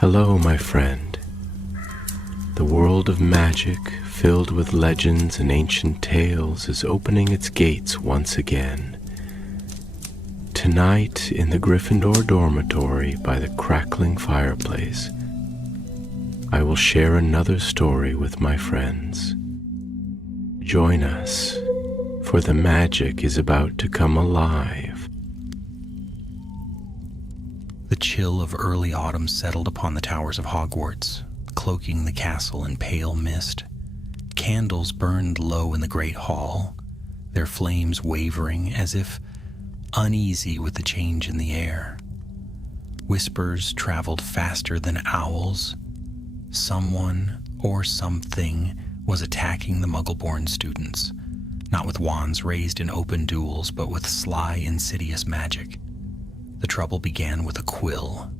Hello, my friend. The world of magic, filled with legends and ancient tales, is opening its gates once again. Tonight, in the Gryffindor dormitory by the crackling fireplace, I will share another story with my friends. Join us, for the magic is about to come alive. The chill of early autumn settled upon the towers of Hogwarts, cloaking the castle in pale mist. Candles burned low in the great hall, their flames wavering as if uneasy with the change in the air. Whispers traveled faster than owls. Someone or something was attacking the Muggle-born students, not with wands raised in open duels, but with sly, insidious magic. The trouble began with a quill.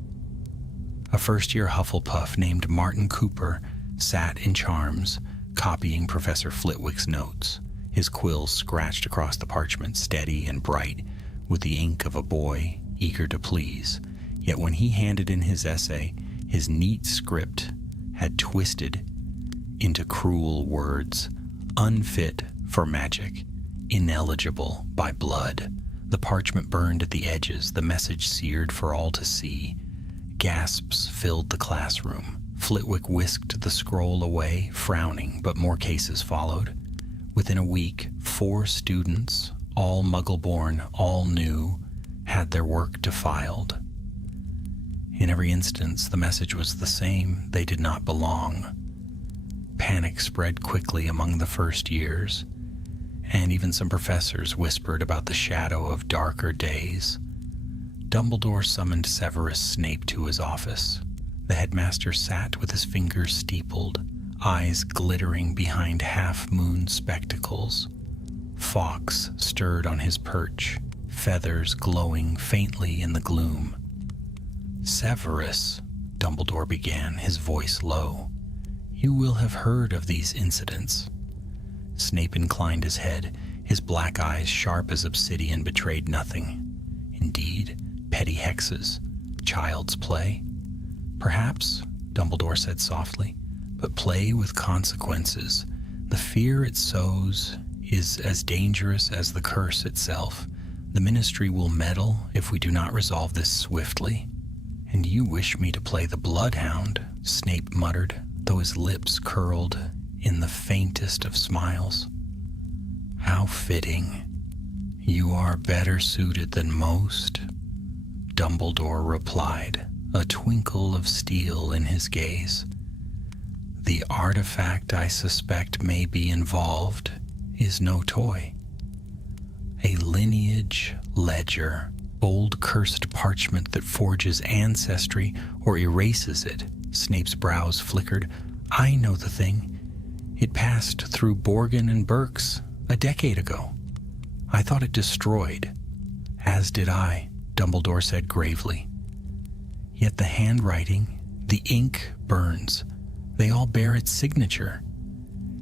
A first-year Hufflepuff named Martin Cooper sat in charms, copying Professor Flitwick's notes, his quill scratched across the parchment, steady and bright, with the ink of a boy eager to please. Yet when he handed in his essay, his neat script had twisted into cruel words, unfit for magic, ineligible by blood. The parchment burned at the edges, the message seared for all to see. Gasps filled the classroom. Flitwick whisked the scroll away, frowning, but more cases followed. Within a week, 4 students, all Muggle-born, all new, had their work defiled. In every instance, the message was the same: they did not belong. Panic spread quickly among the first years, and even some professors whispered about the shadow of darker days. Dumbledore summoned Severus Snape to his office. The headmaster sat with his fingers steepled, eyes glittering behind half-moon spectacles. Fawkes stirred on his perch, feathers glowing faintly in the gloom. "Severus," Dumbledore began, his voice low, "you will have heard of these incidents." Snape inclined his head, his black eyes sharp as obsidian betrayed nothing. Indeed, petty hexes, child's play. "Perhaps," Dumbledore said softly, "but play with consequences. The fear it sows is as dangerous as the curse itself. The Ministry will meddle if we do not resolve this swiftly." "And you wish me to play the Bloodhound," Snape muttered, though his lips curled in the faintest of smiles. "How fitting. You are better suited than most," Dumbledore replied, a twinkle of steel in his gaze. "The artifact I suspect may be involved is no toy. A lineage ledger, old cursed parchment that forges ancestry or erases it." Snape's brows flickered. "I know the thing. It passed through Borgin and Burke's a decade ago. I thought it destroyed." "As did I," Dumbledore said gravely. "Yet the handwriting, the ink burns. They all bear its signature.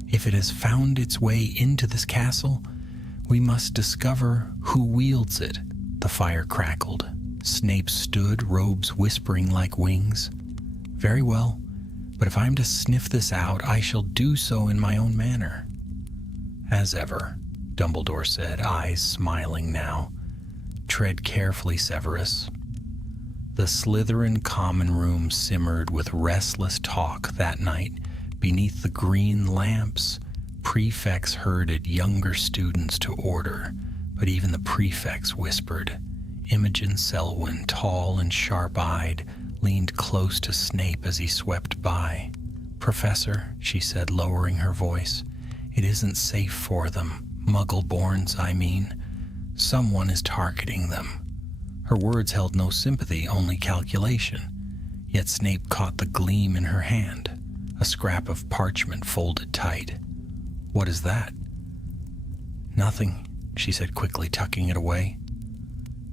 If it has found its way into this castle, we must discover who wields it." The fire crackled. Snape stood, robes whispering like wings. "Very well. But if I'm to sniff this out, I shall do so in my own manner." "As ever," Dumbledore said, eyes smiling now. "Tread carefully, Severus." The Slytherin common room simmered with restless talk that night. Beneath the green lamps, prefects herded younger students to order, but even the prefects whispered. Imogen Selwyn, tall and sharp-eyed, leaned close to Snape as he swept by. "Professor," she said, lowering her voice, "it isn't safe for them. Muggle-borns, I mean. Someone is targeting them." Her words held no sympathy, only calculation. Yet Snape caught the gleam in her hand, a scrap of parchment folded tight. "What is that?" "Nothing," she said quickly, tucking it away.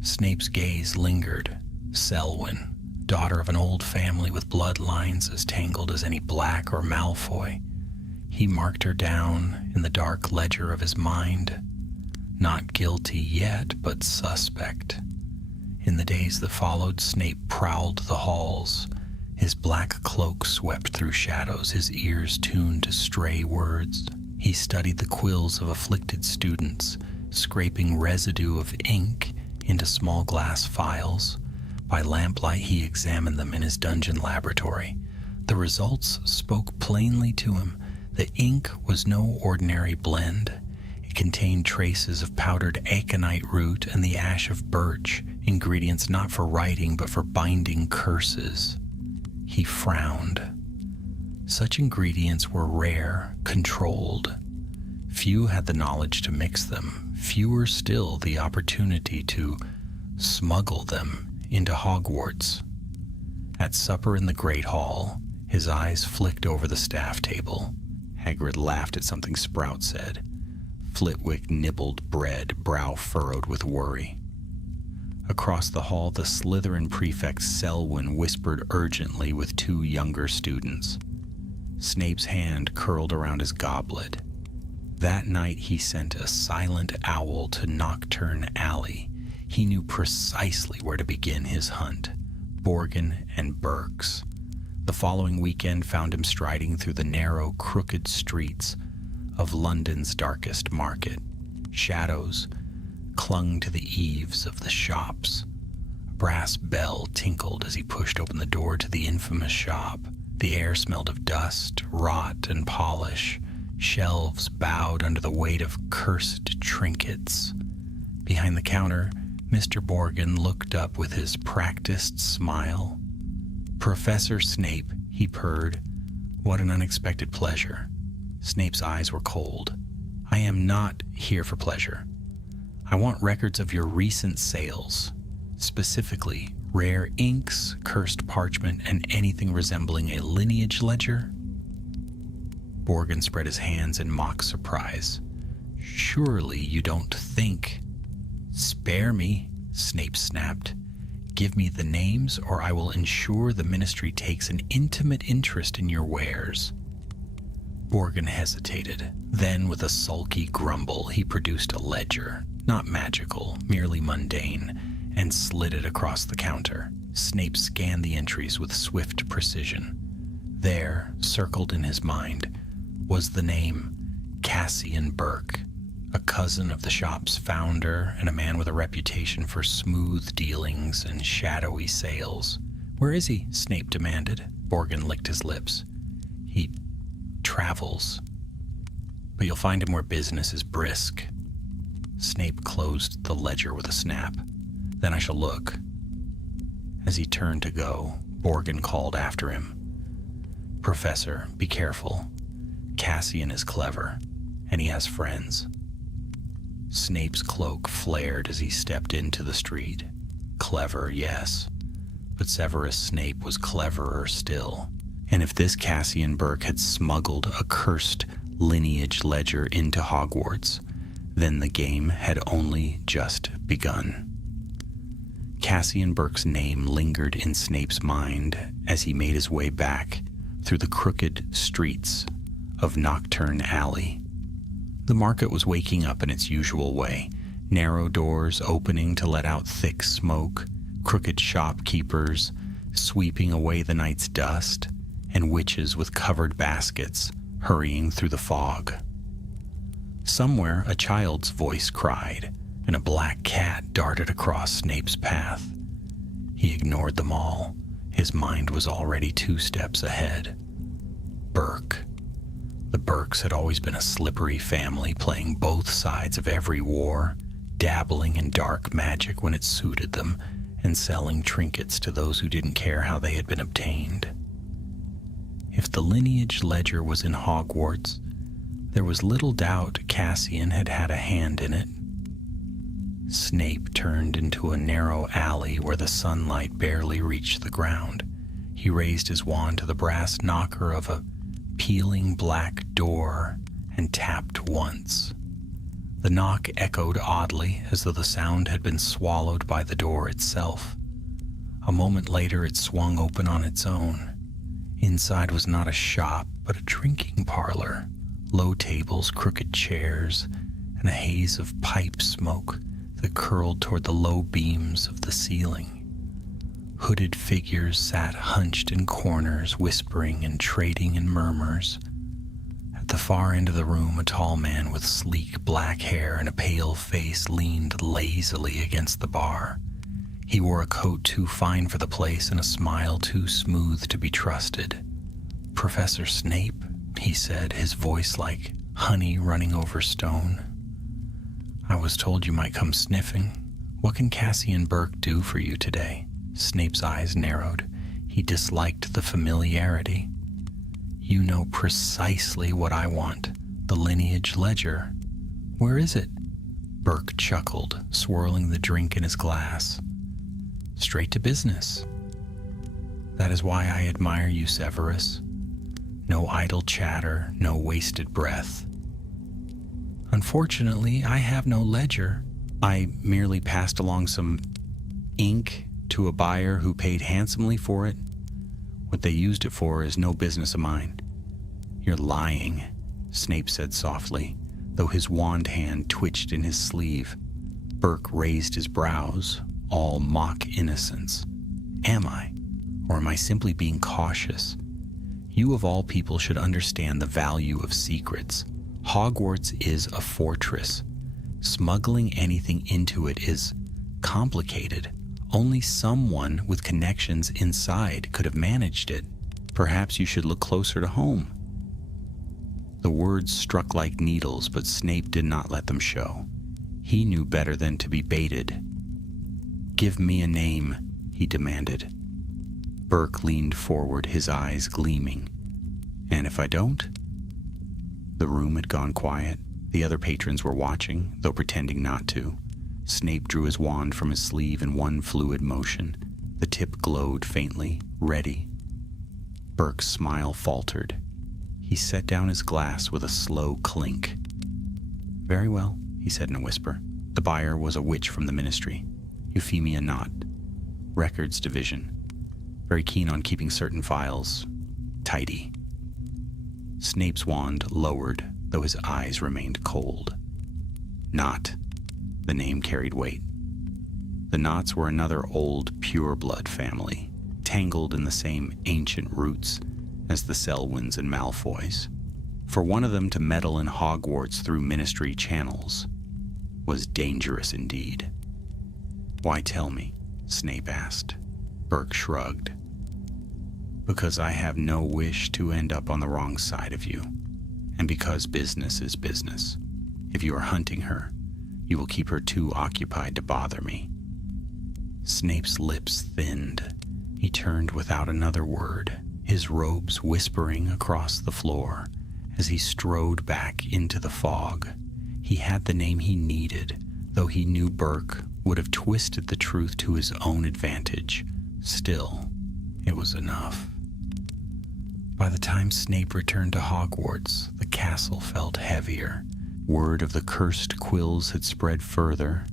Snape's gaze lingered. Selwyn, daughter of an old family with bloodlines as tangled as any Black or Malfoy. He marked her down in the dark ledger of his mind. Not guilty yet, but suspect. In the days that followed, Snape prowled the halls, His black cloak swept through shadows, his ears tuned to stray words. He studied the quills of afflicted students, scraping residue of ink into small glass phials. By lamplight, he examined them in his dungeon laboratory. The results spoke plainly to him. The ink was no ordinary blend. It contained traces of powdered aconite root and the ash of birch, ingredients not for writing but for binding curses. He frowned. Such ingredients were rare, controlled. Few had the knowledge to mix them, fewer still the opportunity to smuggle them into Hogwarts. At supper in the Great Hall, his eyes flicked over the staff table. Hagrid laughed at something Sprout said. Flitwick nibbled bread, brow furrowed with worry. Across the hall, the Slytherin prefect Selwyn whispered urgently with two younger students. Snape's hand curled around his goblet. That night he sent a silent owl to Nocturne Alley. He knew precisely where to begin his hunt. Borgin and Burke's. The following weekend found him striding through the narrow, crooked streets of London's darkest market. Shadows clung to the eaves of the shops. A brass bell tinkled as he pushed open the door to the infamous shop. The air smelled of dust, rot, and polish. Shelves bowed under the weight of cursed trinkets. Behind the counter, Mr. Borgin looked up with his practiced smile. "Professor Snape," he purred. "What an unexpected pleasure." Snape's eyes were cold. "I am not here for pleasure. I want records of your recent sales, specifically rare inks, cursed parchment, and anything resembling a lineage ledger." Borgin spread his hands in mock surprise. "Surely you don't think—" "Spare me," Snape snapped. "Give me the names, or I will ensure the Ministry takes an intimate interest in your wares." Borgin hesitated. Then, with a sulky grumble, he produced a ledger, not magical, merely mundane, and slid it across the counter. Snape scanned the entries with swift precision. There, circled in his mind, was the name Cassian Burke, a cousin of the shop's founder and a man with a reputation for smooth dealings and shadowy sales. "Where is he?" Snape demanded. Borgin licked his lips. "He travels. But you'll find him where business is brisk." Snape closed the ledger with a snap. "Then I shall look." As he turned to go, Borgin called after him. "Professor, be careful. Cassian is clever, and he has friends." Snape's cloak flared as he stepped into the street. Clever, yes, but Severus Snape was cleverer still. And if this Cassian Burke had smuggled a cursed lineage ledger into Hogwarts, then the game had only just begun. Cassian Burke's name lingered in Snape's mind as he made his way back through the crooked streets of Nocturne Alley. The market was waking up in its usual way, narrow doors opening to let out thick smoke, crooked shopkeepers sweeping away the night's dust, and witches with covered baskets hurrying through the fog. Somewhere a child's voice cried, and a black cat darted across Snape's path. He ignored them all. His mind was already 2 steps ahead. Burke. The Burkes had always been a slippery family, playing both sides of every war, dabbling in dark magic when it suited them, and selling trinkets to those who didn't care how they had been obtained. If the lineage ledger was in Hogwarts, there was little doubt Cassian had had a hand in it. Snape turned into a narrow alley where the sunlight barely reached the ground. He raised his wand to the brass knocker of a peeling black door and tapped once. The knock echoed oddly, as though the sound had been swallowed by the door itself. A moment later it swung open on its own. Inside was not a shop, but a drinking parlor. Low tables, crooked chairs, and a haze of pipe smoke that curled toward the low beams of the ceiling. Hooded figures sat hunched in corners, whispering and trading in murmurs. At the far end of the room, a tall man with sleek black hair and a pale face leaned lazily against the bar. He wore a coat too fine for the place and a smile too smooth to be trusted. "Professor Snape," he said, his voice like honey running over stone. "I was told you might come sniffing. What can Cassian Burke do for you today?" Snape's eyes narrowed. He disliked the familiarity. "You know precisely what I want. The lineage ledger. Where is it?" Burke chuckled, swirling the drink in his glass. "Straight to business. That is why I admire you, Severus. No idle chatter, no wasted breath. Unfortunately, I have no ledger. I merely passed along some ink to a buyer who paid handsomely for it. What they used it for is no business of mine." "You're lying," Snape said softly, though his wand hand twitched in his sleeve. Burke raised his brows, all mock innocence. "Am I? Or am I simply being cautious? You of all people should understand the value of secrets. Hogwarts is a fortress. Smuggling anything into it is complicated. Only someone with connections inside could have managed it. Perhaps you should look closer to home." The words struck like needles, but Snape did not let them show. He knew better than to be baited. "Give me a name," he demanded. Burke leaned forward, his eyes gleaming. "And if I don't?" The room had gone quiet. The other patrons were watching, though pretending not to. Snape drew his wand from his sleeve in one fluid motion. The tip glowed faintly, ready. Burke's smile faltered. He set down his glass with a slow clink. "Very well," he said in a whisper. The buyer was a witch from the Ministry. Euphemia Knott. Records Division. Very keen on keeping certain files tidy. Snape's wand lowered, though his eyes remained cold. Knott. The name carried weight. The Knotts were another old Pureblood family, tangled in the same ancient roots as the Selwyns and Malfoys. For one of them to meddle in Hogwarts through Ministry channels was dangerous indeed. "Why tell me?" Snape asked. Burke shrugged. "Because I have no wish to end up on the wrong side of you, and because business is business. If you are hunting her, you will keep her too occupied to bother me." Snape's lips thinned. He turned without another word, his robes whispering across the floor as he strode back into the fog. He had the name he needed, though he knew Burke would have twisted the truth to his own advantage. Still, it was enough. By the time Snape returned to Hogwarts, the castle felt heavier. Word of the cursed quills had spread further,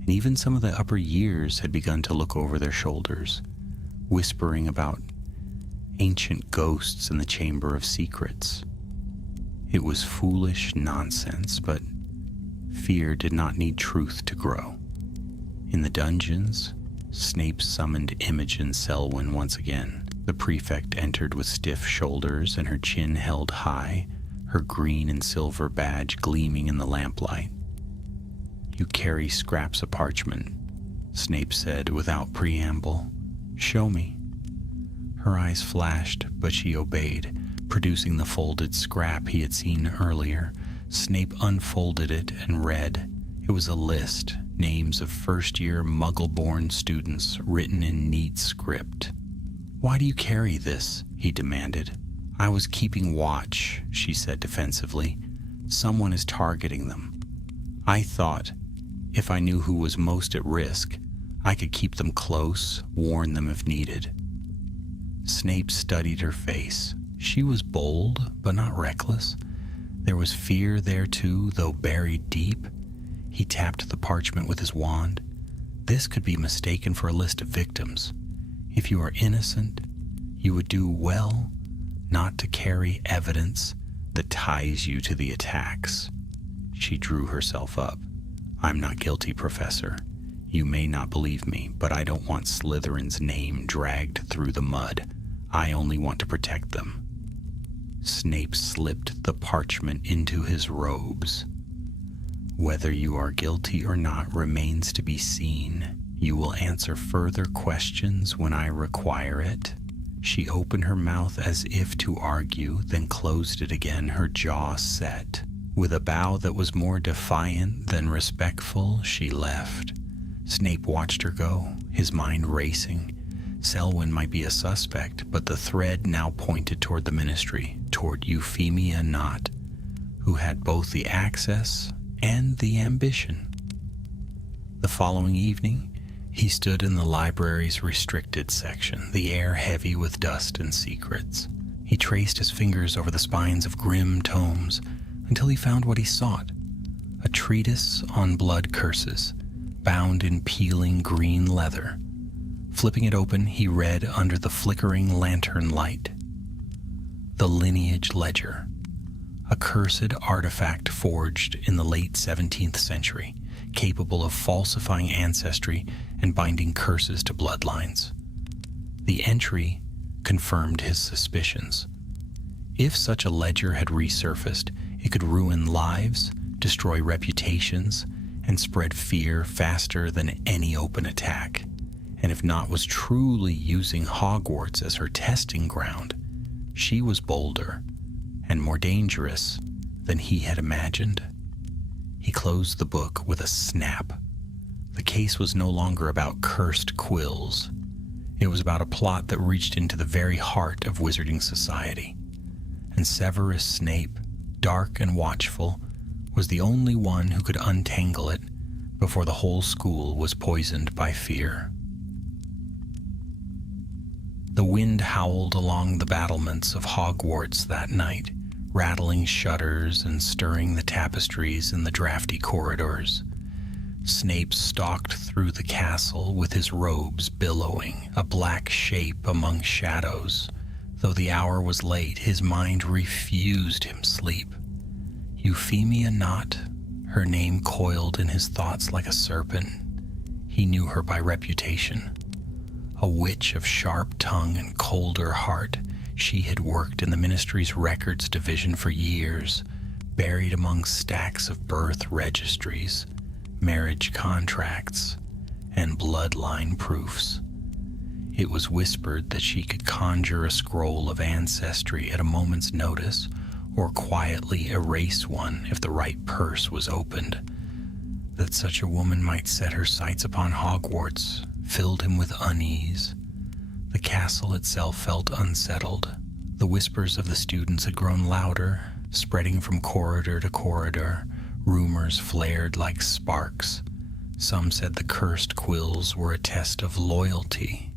and even some of the upper years had begun to look over their shoulders, whispering about ancient ghosts in the Chamber of Secrets. It was foolish nonsense, but fear did not need truth to grow. In the dungeons, Snape summoned Imogen Selwyn once again. The prefect entered with stiff shoulders and her chin held high, her green and silver badge gleaming in the lamplight. "You carry scraps of parchment," Snape said without preamble. "Show me." Her eyes flashed, but she obeyed, producing the folded scrap he had seen earlier. Snape unfolded it and read. It was a list, names of first-year Muggle-born students written in neat script. "Why do you carry this?" he demanded. "I was keeping watch," she said defensively. "Someone is targeting them. I thought, if I knew who was most at risk, I could keep them close, warn them if needed." Snape studied her face. She was bold, but not reckless. There was fear there too, though buried deep. He tapped the parchment with his wand. "This could be mistaken for a list of victims. If you are innocent, you would do well not to carry evidence that ties you to the attacks." She drew herself up. "I'm not guilty, Professor. You may not believe me, but I don't want Slytherin's name dragged through the mud. I only want to protect them." Snape slipped the parchment into his robes. "Whether you are guilty or not remains to be seen. You will answer further questions when I require it." She opened her mouth as if to argue, then closed it again, her jaw set. With a bow that was more defiant than respectful, she left. Snape watched her go, his mind racing. Selwyn might be a suspect, but the thread now pointed toward the Ministry, toward Euphemia Knott, who had both the access and the ambition. The following evening, he stood in the library's restricted section, the air heavy with dust and secrets. He traced his fingers over the spines of grim tomes until he found what he sought, a treatise on blood curses, bound in peeling green leather. Flipping it open, he read under the flickering lantern light. The Lineage Ledger, a cursed artifact forged in the late 17th century, capable of falsifying ancestry and binding curses to bloodlines. The entry confirmed his suspicions. If such a ledger had resurfaced, it could ruin lives, destroy reputations, and spread fear faster than any open attack. And if Knott was truly using Hogwarts as her testing ground, she was bolder and more dangerous than he had imagined. He closed the book with a snap. The case was no longer about cursed quills. It was about a plot that reached into the very heart of wizarding society. And Severus Snape, dark and watchful, was the only one who could untangle it before the whole school was poisoned by fear. The wind howled along the battlements of Hogwarts that night, rattling shutters and stirring the tapestries in the drafty corridors. Snape stalked through the castle with his robes billowing, a black shape among shadows. Though the hour was late, his mind refused him sleep. Euphemia Knott, her name coiled in his thoughts like a serpent. He knew her by reputation. A witch of sharp tongue and colder heart, she had worked in the Ministry's records division for years, buried among stacks of birth registries, marriage contracts, and bloodline proofs. It was whispered that she could conjure a scroll of ancestry at a moment's notice, or quietly erase one if the right purse was opened. That such a woman might set her sights upon Hogwarts filled him with unease. The castle itself felt unsettled. The whispers of the students had grown louder, spreading from corridor to corridor. Rumors flared like sparks. Some said the cursed quills were a test of loyalty.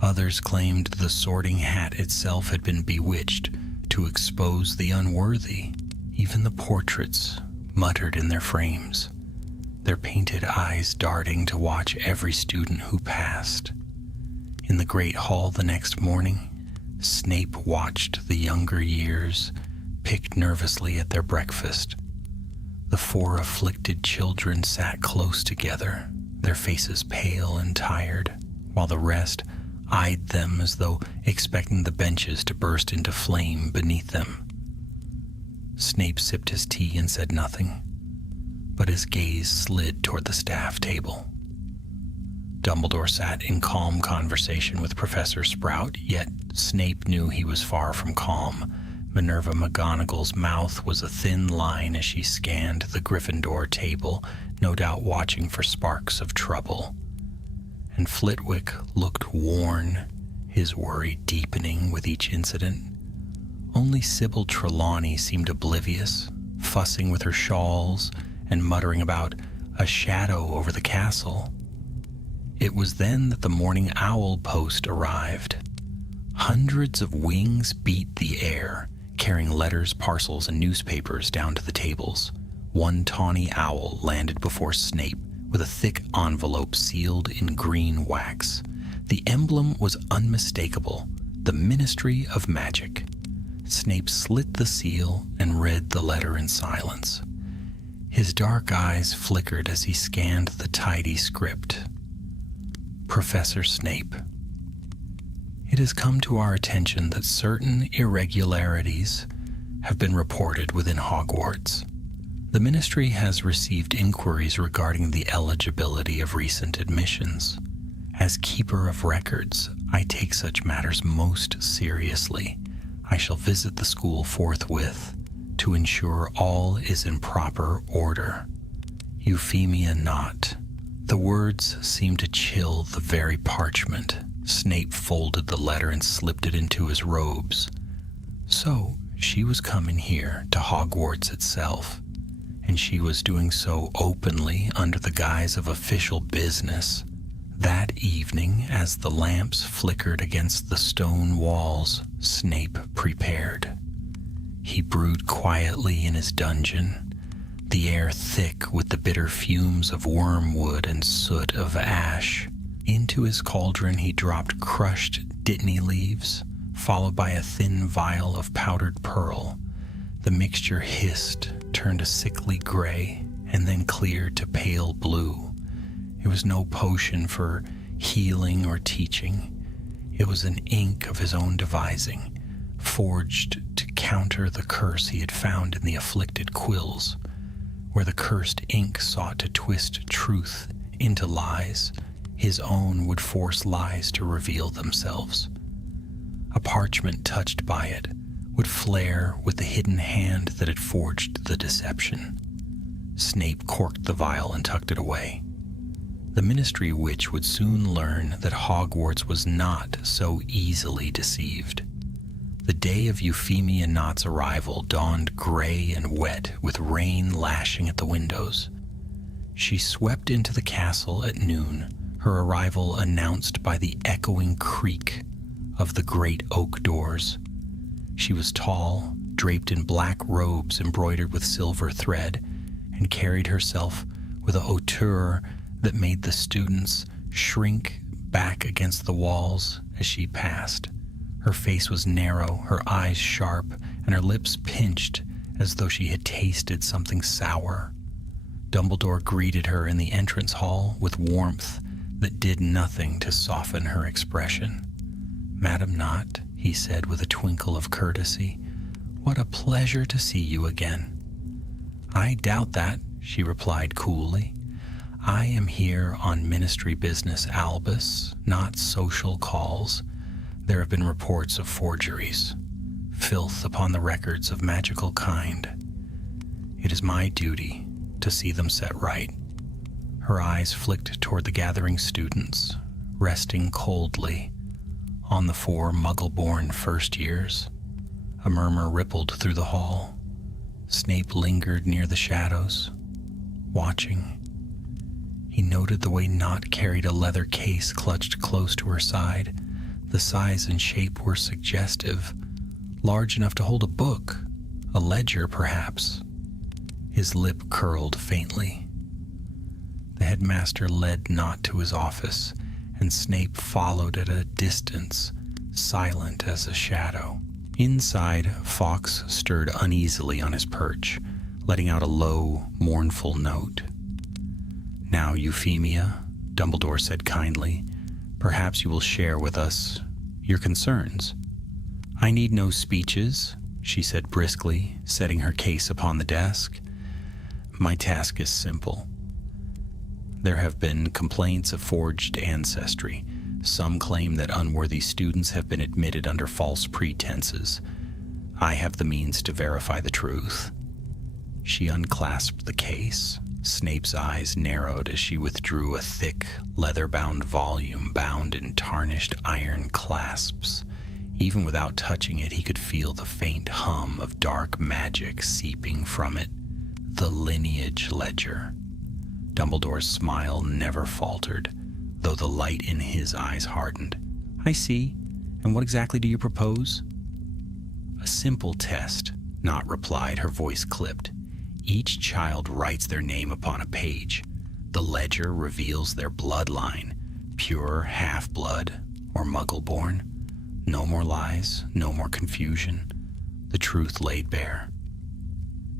Others claimed the Sorting Hat itself had been bewitched to expose the unworthy. Even the portraits muttered in their frames, their painted eyes darting to watch every student who passed. In the great hall the next morning, Snape watched the younger years pick nervously at their breakfast. The 4 afflicted children sat close together, their faces pale and tired, while the rest eyed them as though expecting the benches to burst into flame beneath them. Snape sipped his tea and said nothing, but his gaze slid toward the staff table. Dumbledore sat in calm conversation with Professor Sprout, yet Snape knew he was far from calm. Minerva McGonagall's mouth was a thin line as she scanned the Gryffindor table, no doubt watching for sparks of trouble. And Flitwick looked worn, his worry deepening with each incident. Only Sybil Trelawney seemed oblivious, fussing with her shawls and muttering about a shadow over the castle. It was then that the morning owl post arrived. Hundreds of wings beat the air, carrying letters, parcels, and newspapers down to the tables. One tawny owl landed before Snape with a thick envelope sealed in green wax. The emblem was unmistakable, the Ministry of Magic. Snape slit the seal and read the letter in silence. His dark eyes flickered as he scanned the tidy script. Professor Snape. It has come to our attention that certain irregularities have been reported within Hogwarts. The Ministry has received inquiries regarding the eligibility of recent admissions. As keeper of records, I take such matters most seriously. I shall visit the school forthwith to ensure all is in proper order. Euphemia not. The words seemed to chill the very parchment. Snape folded the letter and slipped it into his robes. So, she was coming here to Hogwarts itself, and she was doing so openly under the guise of official business. That evening, as the lamps flickered against the stone walls, Snape prepared. He brewed quietly in his dungeon, the air thick with the bitter fumes of wormwood and soot of ash. Into his cauldron he dropped crushed dittany leaves, followed by a thin vial of powdered pearl. The mixture hissed, turned a sickly gray, and then cleared to pale blue. It was no potion for healing or teaching. It was an ink of his own devising, forged to counter the curse he had found in the afflicted quills, where the cursed ink sought to twist truth into lies. His own would force lies to reveal themselves. A parchment touched by it would flare with the hidden hand that had forged the deception. Snape corked the vial and tucked it away. The Ministry witch would soon learn that Hogwarts was not so easily deceived. The day of Euphemia Nott's arrival dawned gray and wet, with rain lashing at the windows. She swept into the castle at noon, her arrival announced by the echoing creak of the great oak doors. She was tall, draped in black robes embroidered with silver thread, and carried herself with a hauteur that made the students shrink back against the walls as she passed. Her face was narrow, her eyes sharp, and her lips pinched as though she had tasted something sour. Dumbledore greeted her in the entrance hall with warmth that did nothing to soften her expression. "Madam Knott," he said with a twinkle of courtesy, "what a pleasure to see you again." "I doubt that," she replied coolly. "I am here on ministry business, Albus, not social calls. There have been reports of forgeries, filth upon the records of magical kind. It is my duty to see them set right." Her eyes flicked toward the gathering students, resting coldly on the 4 Muggle-born first years. A murmur rippled through the hall. Snape lingered near the shadows, watching. He noted the way Knott carried a leather case clutched close to her side. The size and shape were suggestive, large enough to hold a book, a ledger perhaps. His lip curled faintly. The headmaster led Knott to his office, and Snape followed at a distance, silent as a shadow. Inside, Fawkes stirred uneasily on his perch, letting out a low, mournful note. "Now, Euphemia," Dumbledore said kindly, "perhaps you will share with us your concerns." "I need no speeches," she said briskly, setting her case upon the desk. "My task is simple. There have been complaints of forged ancestry. Some claim that unworthy students have been admitted under false pretenses. I have the means to verify the truth." She unclasped the case. Snape's eyes narrowed as she withdrew a thick, leather-bound volume bound in tarnished iron clasps. Even without touching it, he could feel the faint hum of dark magic seeping from it. The lineage ledger. Dumbledore's smile never faltered, though the light in his eyes hardened. "I see. And what exactly do you propose?" "A simple test," Knott replied, her voice clipped. "Each child writes their name upon a page. The ledger reveals their bloodline, pure half-blood or Muggle-born. No more lies, no more confusion. The truth laid bare.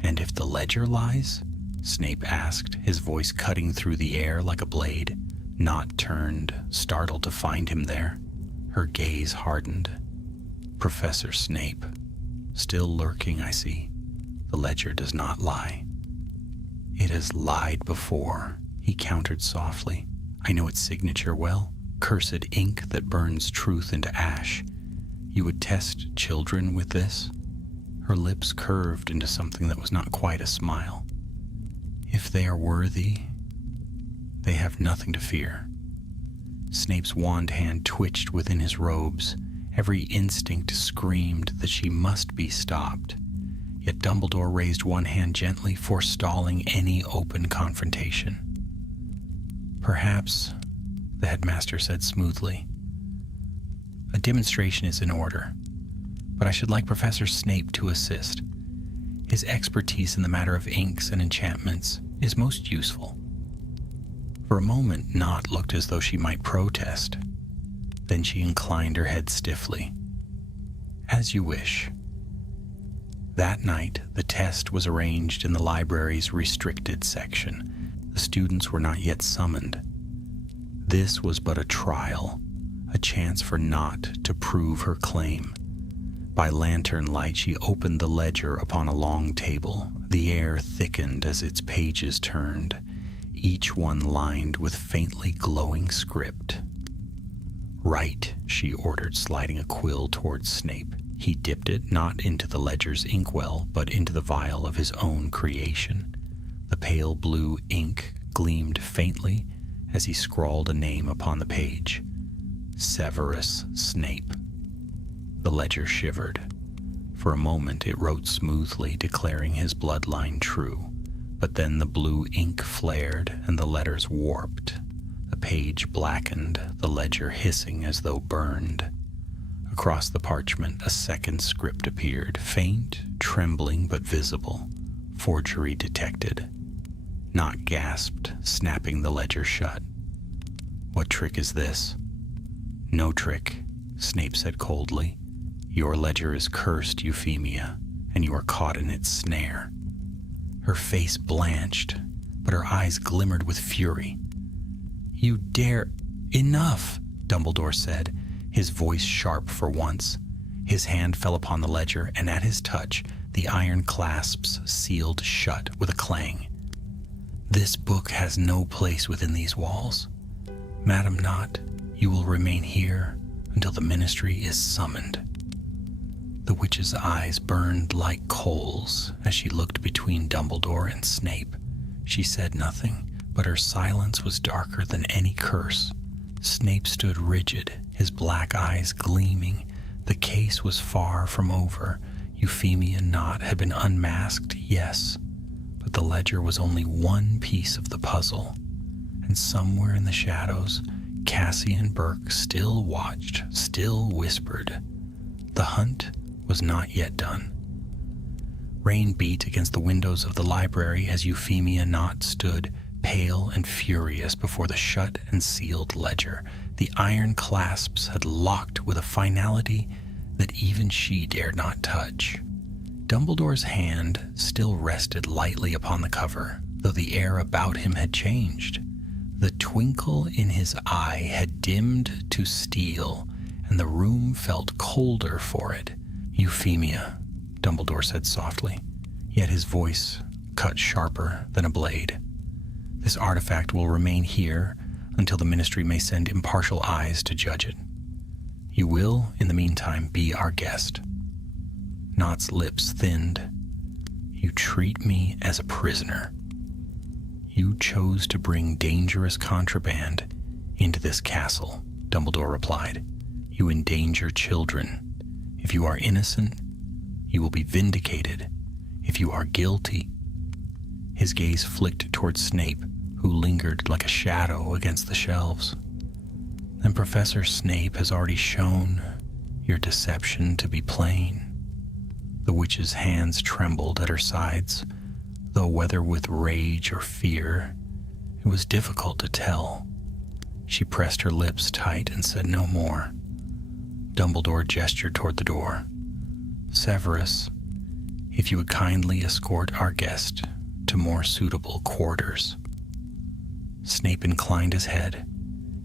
And if the ledger lies, Snape asked, his voice cutting through the air like a blade. Nott turned, startled to find him there. Her gaze hardened. Professor Snape. Still lurking, I see. The ledger does not lie. It has lied before, he countered softly. I know its signature well. Cursed ink that burns truth into ash. You would test children with this? Her lips curved into something that was not quite a smile. If they are worthy, they have nothing to fear. Snape's wand hand twitched within his robes. Every instinct screamed that she must be stopped. Yet Dumbledore raised one hand gently, forestalling any open confrontation. Perhaps, the headmaster said smoothly, a demonstration is in order, but I should like Professor Snape to assist. His expertise in the matter of inks and enchantments is most useful. For a moment, Nott looked as though she might protest. Then she inclined her head stiffly. As you wish. That night, the test was arranged in the library's restricted section. The students were not yet summoned. This was but a trial, a chance for Nott to prove her claim. By lantern light, she opened the ledger upon a long table. The air thickened as its pages turned, each one lined with faintly glowing script. Write, she ordered, sliding a quill towards Snape. He dipped it not into the ledger's inkwell, but into the vial of his own creation. The pale blue ink gleamed faintly as he scrawled a name upon the page. Severus Snape. The ledger shivered. For a moment it wrote smoothly, declaring his bloodline true. But then the blue ink flared and the letters warped. The page blackened, the ledger hissing as though burned. Across the parchment, a second script appeared, faint, trembling, but visible. Forgery detected. Nott gasped, snapping the ledger shut. What trick is this? No trick, Snape said coldly. Your ledger is cursed, Euphemia, and you are caught in its snare. Her face blanched, but her eyes glimmered with fury. You dare... Enough, Dumbledore said, his voice sharp for once. His hand fell upon the ledger, and at his touch, the iron clasps sealed shut with a clang. This book has no place within these walls. Madam Nott, you will remain here until the ministry is summoned. The witch's eyes burned like coals as she looked between Dumbledore and Snape. She said nothing, but her silence was darker than any curse. Snape stood rigid, his black eyes gleaming. The case was far from over. Euphemia Nott had been unmasked, yes, but the ledger was only one piece of the puzzle. And somewhere in the shadows, Cassian Burke still watched, still whispered. The hunt was not yet done. Rain beat against the windows of the library as Euphemia Nott stood, pale and furious, before the shut and sealed ledger. The iron clasps had locked with a finality that even she dared not touch. Dumbledore's hand still rested lightly upon the cover, though the air about him had changed. The twinkle in his eye had dimmed to steel, and the room felt colder for it. Euphemia, Dumbledore said softly, yet his voice cut sharper than a blade. This artifact will remain here until the ministry may send impartial eyes to judge it. You will, in the meantime, be our guest. Nott's lips thinned. You treat me as a prisoner. You chose to bring dangerous contraband into this castle, Dumbledore replied. You endanger children. If you are innocent, you will be vindicated. If you are guilty... His gaze flicked towards Snape, who lingered like a shadow against the shelves. Then Professor Snape has already shown your deception to be plain. The witch's hands trembled at her sides, though whether with rage or fear, it was difficult to tell. She pressed her lips tight and said no more. Dumbledore gestured toward the door. Severus, if you would kindly escort our guest to more suitable quarters. Snape inclined his head.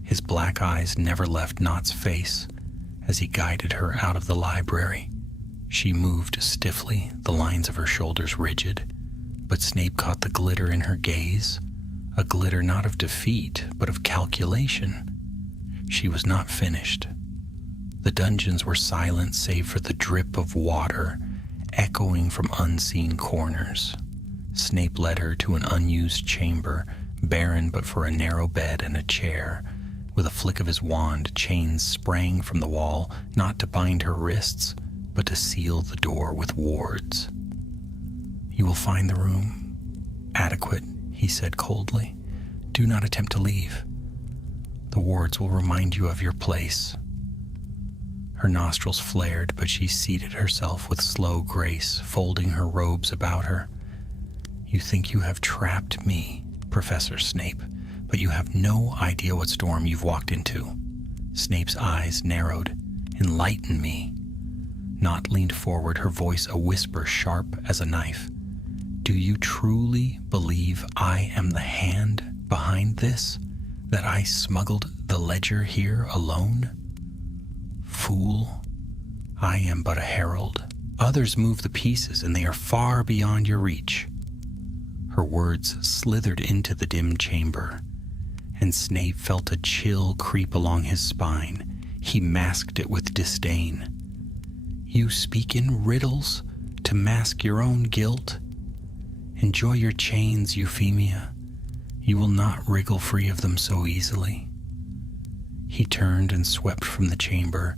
His black eyes never left Nott's face as he guided her out of the library. She moved stiffly, the lines of her shoulders rigid, but Snape caught the glitter in her gaze, a glitter not of defeat, but of calculation. She was not finished. The dungeons were silent save for the drip of water echoing from unseen corners. Snape led her to an unused chamber, barren but for a narrow bed and a chair. With a flick of his wand, chains sprang from the wall, not to bind her wrists, but to seal the door with wards. "You will find the room adequate," he said coldly. "Do not attempt to leave. The wards will remind you of your place." Her nostrils flared, but she seated herself with slow grace, folding her robes about her. "You think you have trapped me, Professor Snape, but you have no idea what storm you've walked into." Snape's eyes narrowed. "Enlighten me." Nott leaned forward, her voice a whisper sharp as a knife. "Do you truly believe I am the hand behind this? That I smuggled the ledger here alone? Fool, I am but a herald. Others move the pieces, and they are far beyond your reach." Her words slithered into the dim chamber, and Snape felt a chill creep along his spine. He masked it with disdain. "You speak in riddles to mask your own guilt? Enjoy your chains, Euphemia. You will not wriggle free of them so easily." He turned and swept from the chamber,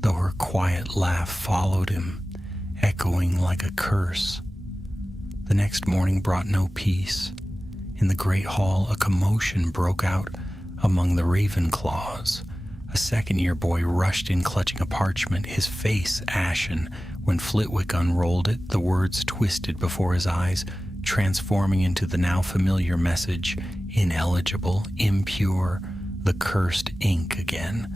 though her quiet laugh followed him, echoing like a curse. The next morning brought no peace. In the great hall, a commotion broke out among the Ravenclaws. A second-year boy rushed in clutching a parchment, his face ashen. When Flitwick unrolled it, the words twisted before his eyes, transforming into the now familiar message, ineligible, impure, the cursed ink again.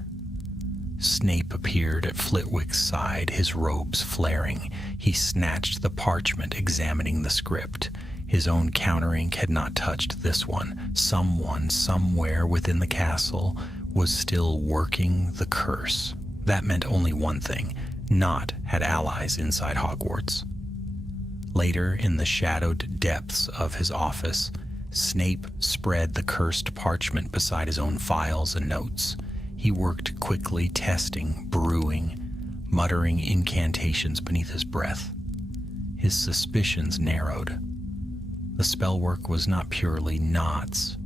Snape appeared at Flitwick's side, his robes flaring. He snatched the parchment, examining the script. His own counter-ink had not touched this one. Someone, somewhere within the castle, was still working the curse. That meant only one thing. Nott had allies inside Hogwarts. Later, in the shadowed depths of his office, Snape spread the cursed parchment beside his own files and notes. He worked quickly, testing, brewing, muttering incantations beneath his breath. His suspicions narrowed. The spellwork was not purely Nott's.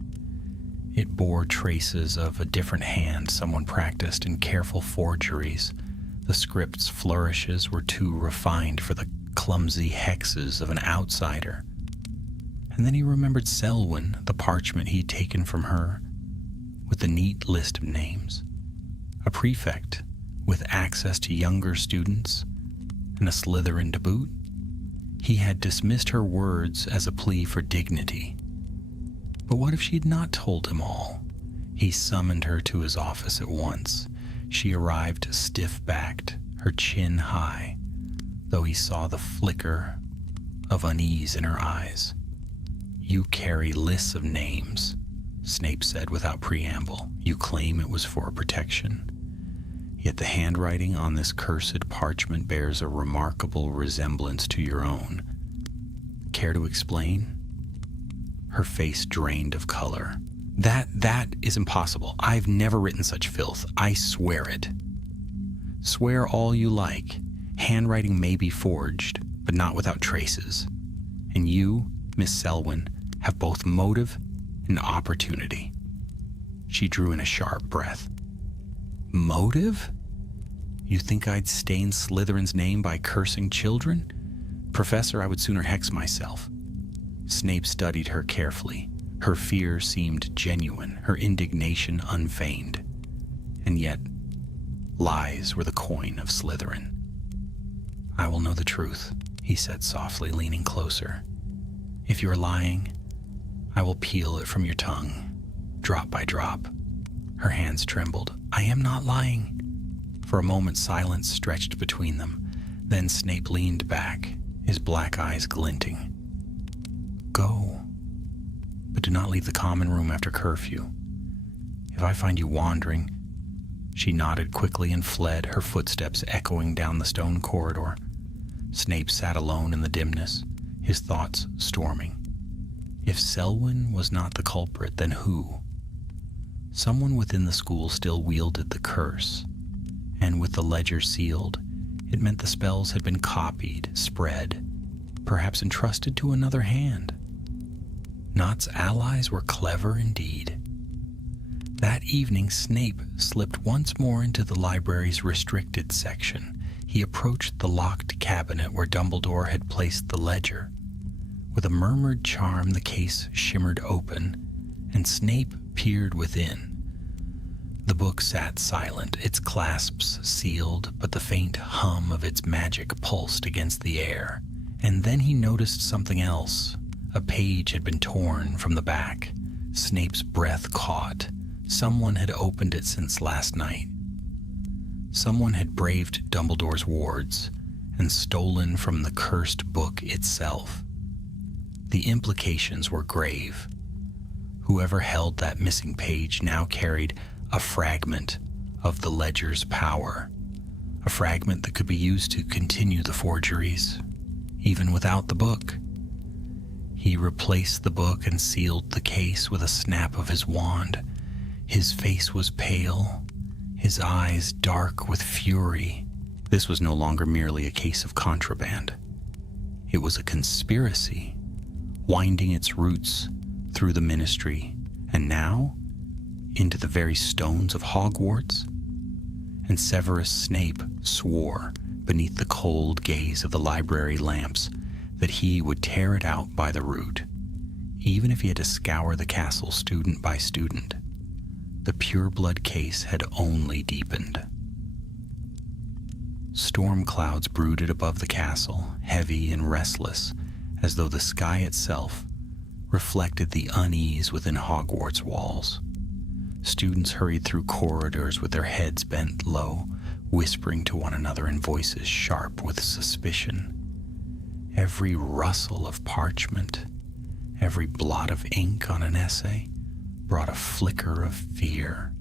It bore traces of a different hand someone practiced in careful forgeries. The script's flourishes were too refined for the clumsy hexes of an outsider. And then he remembered Selwyn, the parchment he'd taken from her, with the neat list of names. A prefect with access to younger students and a Slytherin to boot. He had dismissed her words as a plea for dignity. But what if she had not told him all? He summoned her to his office at once. She arrived stiff-backed, her chin high, though he saw the flicker of unease in her eyes. "You carry lists of names," Snape said without preamble. "You claim it was for protection. Yet the handwriting on this cursed parchment bears a remarkable resemblance to your own. Care to explain?" Her face drained of color. That is impossible. I've never written such filth. I swear it." "Swear all you like. Handwriting may be forged, but not without traces. And you, Miss Selwyn, have both motive and opportunity." She drew in a sharp breath. "Motive? You think I'd stain Slytherin's name by cursing children? Professor, I would sooner hex myself." Snape studied her carefully. Her fear seemed genuine, her indignation unfeigned. And yet, lies were the coin of Slytherin. "I will know the truth," he said softly, leaning closer. "If you are lying, I will peel it from your tongue, drop by drop." Her hands trembled. "I am not lying." For a moment, silence stretched between them. Then Snape leaned back, his black eyes glinting. go. But do not leave the common room after curfew. If I find you wandering—" She nodded quickly and fled, her footsteps echoing down the stone corridor. Snape sat alone in the dimness, his thoughts storming. If Selwyn was not the culprit, then who? Someone within the school still wielded the curse, and with the ledger sealed, it meant the spells had been copied, spread, perhaps entrusted to another hand. Nott's allies were clever indeed. That evening, Snape slipped once more into the library's restricted section. He approached the locked cabinet where Dumbledore had placed the ledger. With a murmured charm, the case shimmered open, and Snape peered within. The book sat silent, its clasps sealed, but the faint hum of its magic pulsed against the air. And then he noticed something else. A page had been torn from the back. Snape's breath caught. Someone had opened it since last night. Someone had braved Dumbledore's wards and stolen from the cursed book itself. The implications were grave. Whoever held that missing page now carried a fragment of the ledger's power, a fragment that could be used to continue the forgeries, even without the book. He replaced the book and sealed the case with a snap of his wand. His face was pale, his eyes dark with fury. This was no longer merely a case of contraband. It was a conspiracy, winding its roots through the ministry, and now into the very stones of Hogwarts. And Severus Snape swore beneath the cold gaze of the library lamps that he would tear it out by the root, even if he had to scour the castle student by student. The Pureblood case had only deepened. Storm clouds brooded above the castle, heavy and restless, as though the sky itself reflected the unease within Hogwarts walls. Students hurried through corridors with their heads bent low, whispering to one another in voices sharp with suspicion. Every rustle of parchment, every blot of ink on an essay, brought a flicker of fear.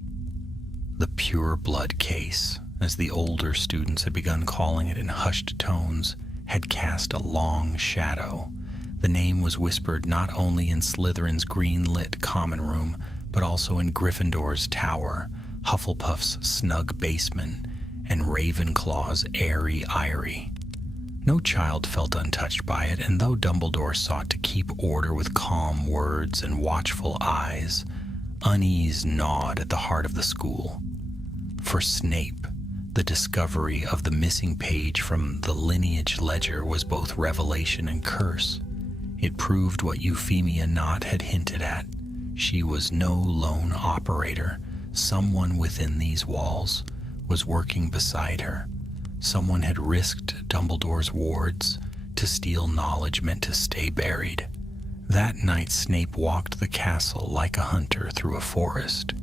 The Pureblood case, as the older students had begun calling it in hushed tones, had cast a long shadow. The name was whispered not only in Slytherin's green-lit common room, but also in Gryffindor's tower, Hufflepuff's snug basement, and Ravenclaw's airy eyrie. No child felt untouched by it, and though Dumbledore sought to keep order with calm words and watchful eyes, unease gnawed at the heart of the school. For Snape, the discovery of the missing page from the lineage ledger was both revelation and curse. It proved what Euphemia Nott had hinted at. She was no lone operator. Someone within these walls was working beside her. Someone had risked Dumbledore's wards to steal knowledge meant to stay buried. That night Snape walked the castle like a hunter through a forest.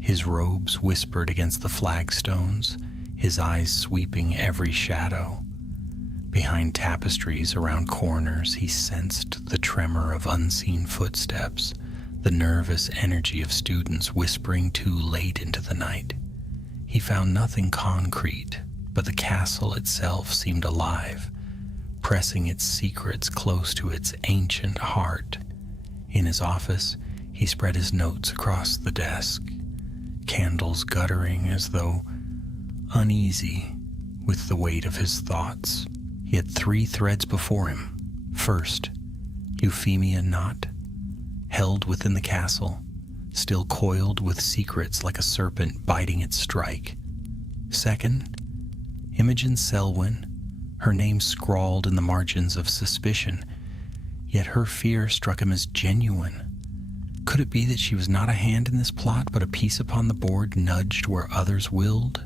His robes whispered against the flagstones, his eyes sweeping every shadow. Behind tapestries around corners, he sensed the tremor of unseen footsteps, the nervous energy of students whispering too late into the night. He found nothing concrete, but the castle itself seemed alive, pressing its secrets close to its ancient heart. In his office, he spread his notes across the desk, candles guttering as though uneasy with the weight of his thoughts. He had 3 threads before him. First, Euphemia Nott, held within the castle, still coiled with secrets like a serpent biting its strike. Second, Imogen Selwyn, her name scrawled in the margins of suspicion, yet her fear struck him as genuine. Could it be that she was not a hand in this plot, but a piece upon the board nudged where others willed?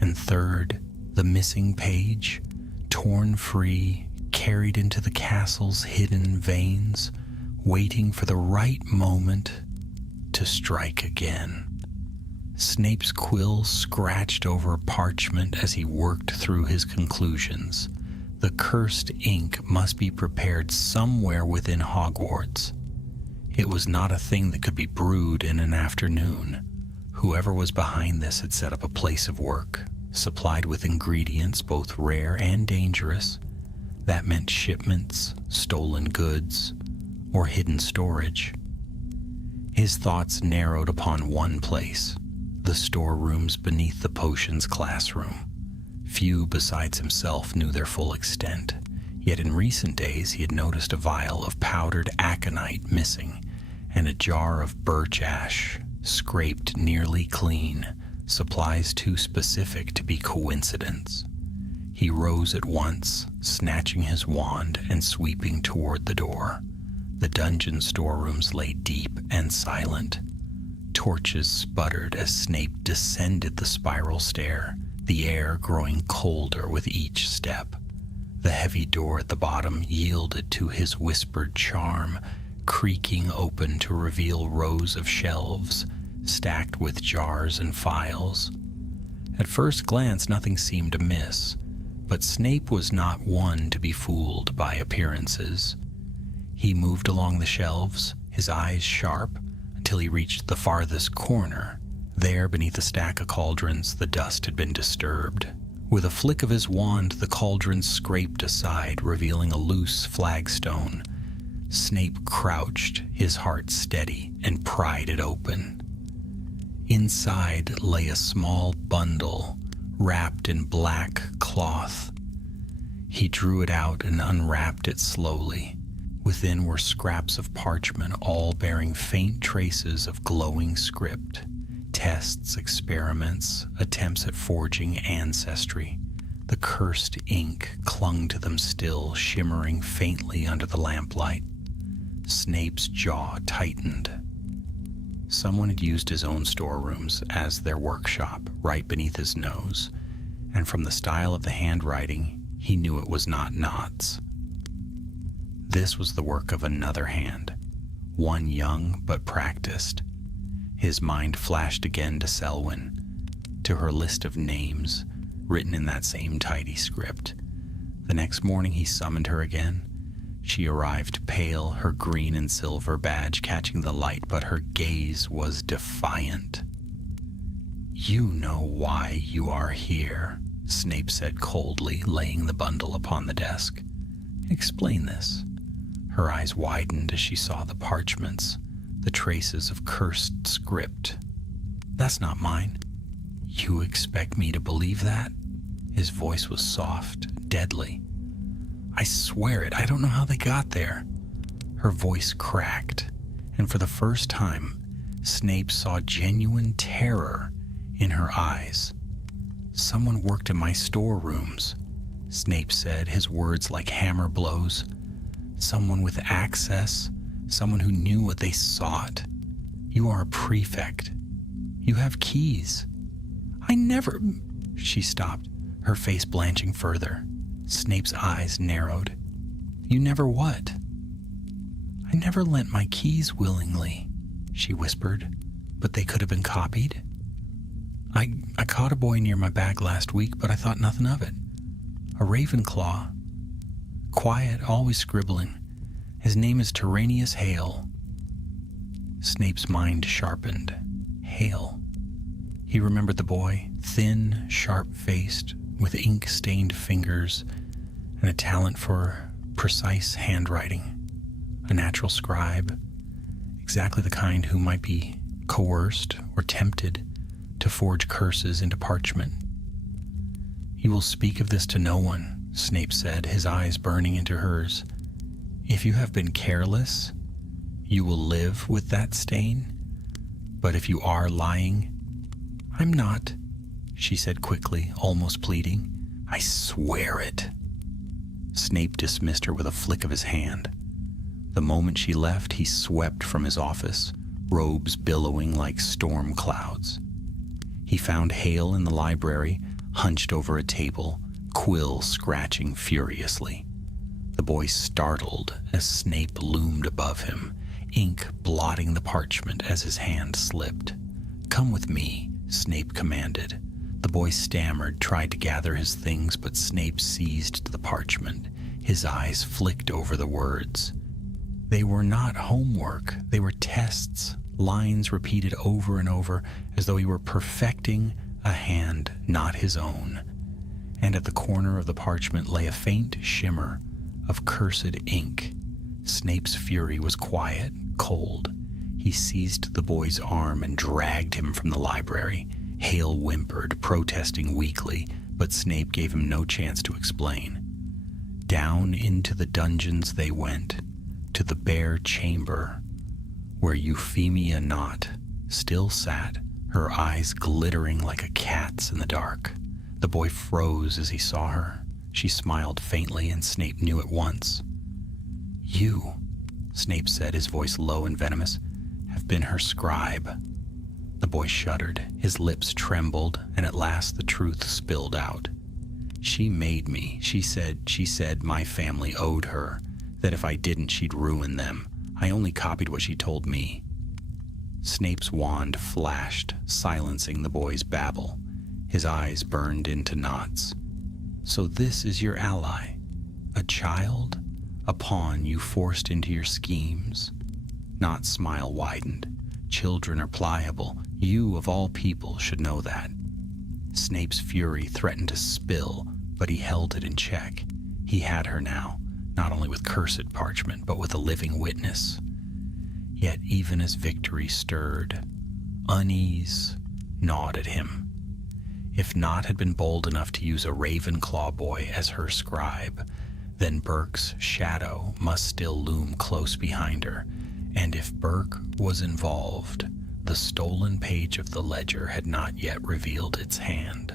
And third, the missing page, torn free, carried into the castle's hidden veins, waiting for the right moment to strike again. Snape's quill scratched over parchment as he worked through his conclusions. The cursed ink must be prepared somewhere within Hogwarts. It was not a thing that could be brewed in an afternoon. Whoever was behind this had set up a place of work, supplied with ingredients both rare and dangerous. That meant shipments, stolen goods, or hidden storage. His thoughts narrowed upon one place, the storerooms beneath the potions classroom. Few besides himself knew their full extent, yet in recent days he had noticed a vial of powdered aconite missing, and a jar of birch ash, scraped nearly clean, supplies too specific to be coincidence. He rose at once, snatching his wand and sweeping toward the door. The dungeon storerooms lay deep and silent. Torches sputtered as Snape descended the spiral stair, the air growing colder with each step. The heavy door at the bottom yielded to his whispered charm, creaking open to reveal rows of shelves stacked with jars and phials. At first glance, nothing seemed amiss, but Snape was not one to be fooled by appearances. He moved along the shelves, his eyes sharp, until he reached the farthest corner. There, beneath a stack of cauldrons, the dust had been disturbed. With a flick of his wand, the cauldrons scraped aside, revealing a loose flagstone. Snape crouched, his heart steady, and pried it open. Inside lay a small bundle, wrapped in black cloth. He drew it out and unwrapped it slowly. Within were scraps of parchment, all bearing faint traces of glowing script. Tests, experiments, attempts at forging ancestry. The cursed ink clung to them still, shimmering faintly under the lamplight. Snape's jaw tightened. Someone had used his own storerooms as their workshop, right beneath his nose, and from the style of the handwriting, he knew it was not Nott's. This was the work of another hand, one young but practiced. His mind flashed again to Selwyn, to her list of names, written in that same tidy script. The next morning he summoned her again. She arrived pale, her green and silver badge catching the light, but her gaze was defiant. "You know why you are here," Snape said coldly, laying the bundle upon the desk. "Explain this." Her eyes widened as she saw the parchments, the traces of cursed script. "That's not mine." "You expect me to believe that?" His voice was soft, deadly. "I swear it, I don't know how they got there." Her voice cracked, and for the first time, Snape saw genuine terror in her eyes. "Someone worked in my storerooms," Snape said, his words like hammer blows. "Someone with access, someone who knew what they sought. You are a prefect. You have keys." "I never—" She stopped, her face blanching further. Snape's eyes narrowed. "You never what?" "I never lent my keys willingly," she whispered, "but they could have been copied. I caught a boy near my bag last week, but I thought nothing of it. A Ravenclaw. Quiet, always scribbling. His name is Tyrannius Hale." Snape's mind sharpened. Hale. He remembered the boy, thin, sharp-faced, with ink-stained fingers and a talent for precise handwriting. A natural scribe, exactly the kind who might be coerced or tempted to forge curses into parchment. "You will speak of this to no one," Snape said, his eyes burning into hers. "If you have been careless, you will live with that stain. But if you are lying—" "I'm not," she said quickly, almost pleading. "I swear it." Snape dismissed her with a flick of his hand. The moment she left, he swept from his office, robes billowing like storm clouds. He found Hale in the library, hunched over a table, quill scratching furiously. The boy startled as Snape loomed above him, ink blotting the parchment as his hand slipped. "Come with me," Snape commanded. The boy stammered, tried to gather his things, but Snape seized the parchment. His eyes flicked over the words. They were not homework. They were tests, lines repeated over and over, as though he were perfecting a hand not his own. And at the corner of the parchment lay a faint shimmer of cursed ink. Snape's fury was quiet, cold. He seized the boy's arm and dragged him from the library. Hale whimpered, protesting weakly, but Snape gave him no chance to explain. Down into the dungeons they went, to the bare chamber, where Euphemia Knott still sat, her eyes glittering like a cat's in the dark. The boy froze as he saw her. She smiled faintly, and Snape knew at once. "You," Snape said, his voice low and venomous, "have been her scribe." The boy shuddered, his lips trembled, and at last the truth spilled out. "She made me. She said my family owed her, that if I didn't she'd ruin them. I only copied what she told me." Snape's wand flashed, silencing the boy's babble. His eyes burned into knots. "So this is your ally? A child? A pawn you forced into your schemes?" Knott's smile widened. "Children are pliable. You, of all people, should know that." Snape's fury threatened to spill, but he held it in check. He had her now, not only with cursed parchment, but with a living witness. Yet even as victory stirred, unease gnawed at him. If Knott had been bold enough to use a Ravenclaw boy as her scribe, then Burke's shadow must still loom close behind her, and if Burke was involved, the stolen page of the ledger had not yet revealed its hand.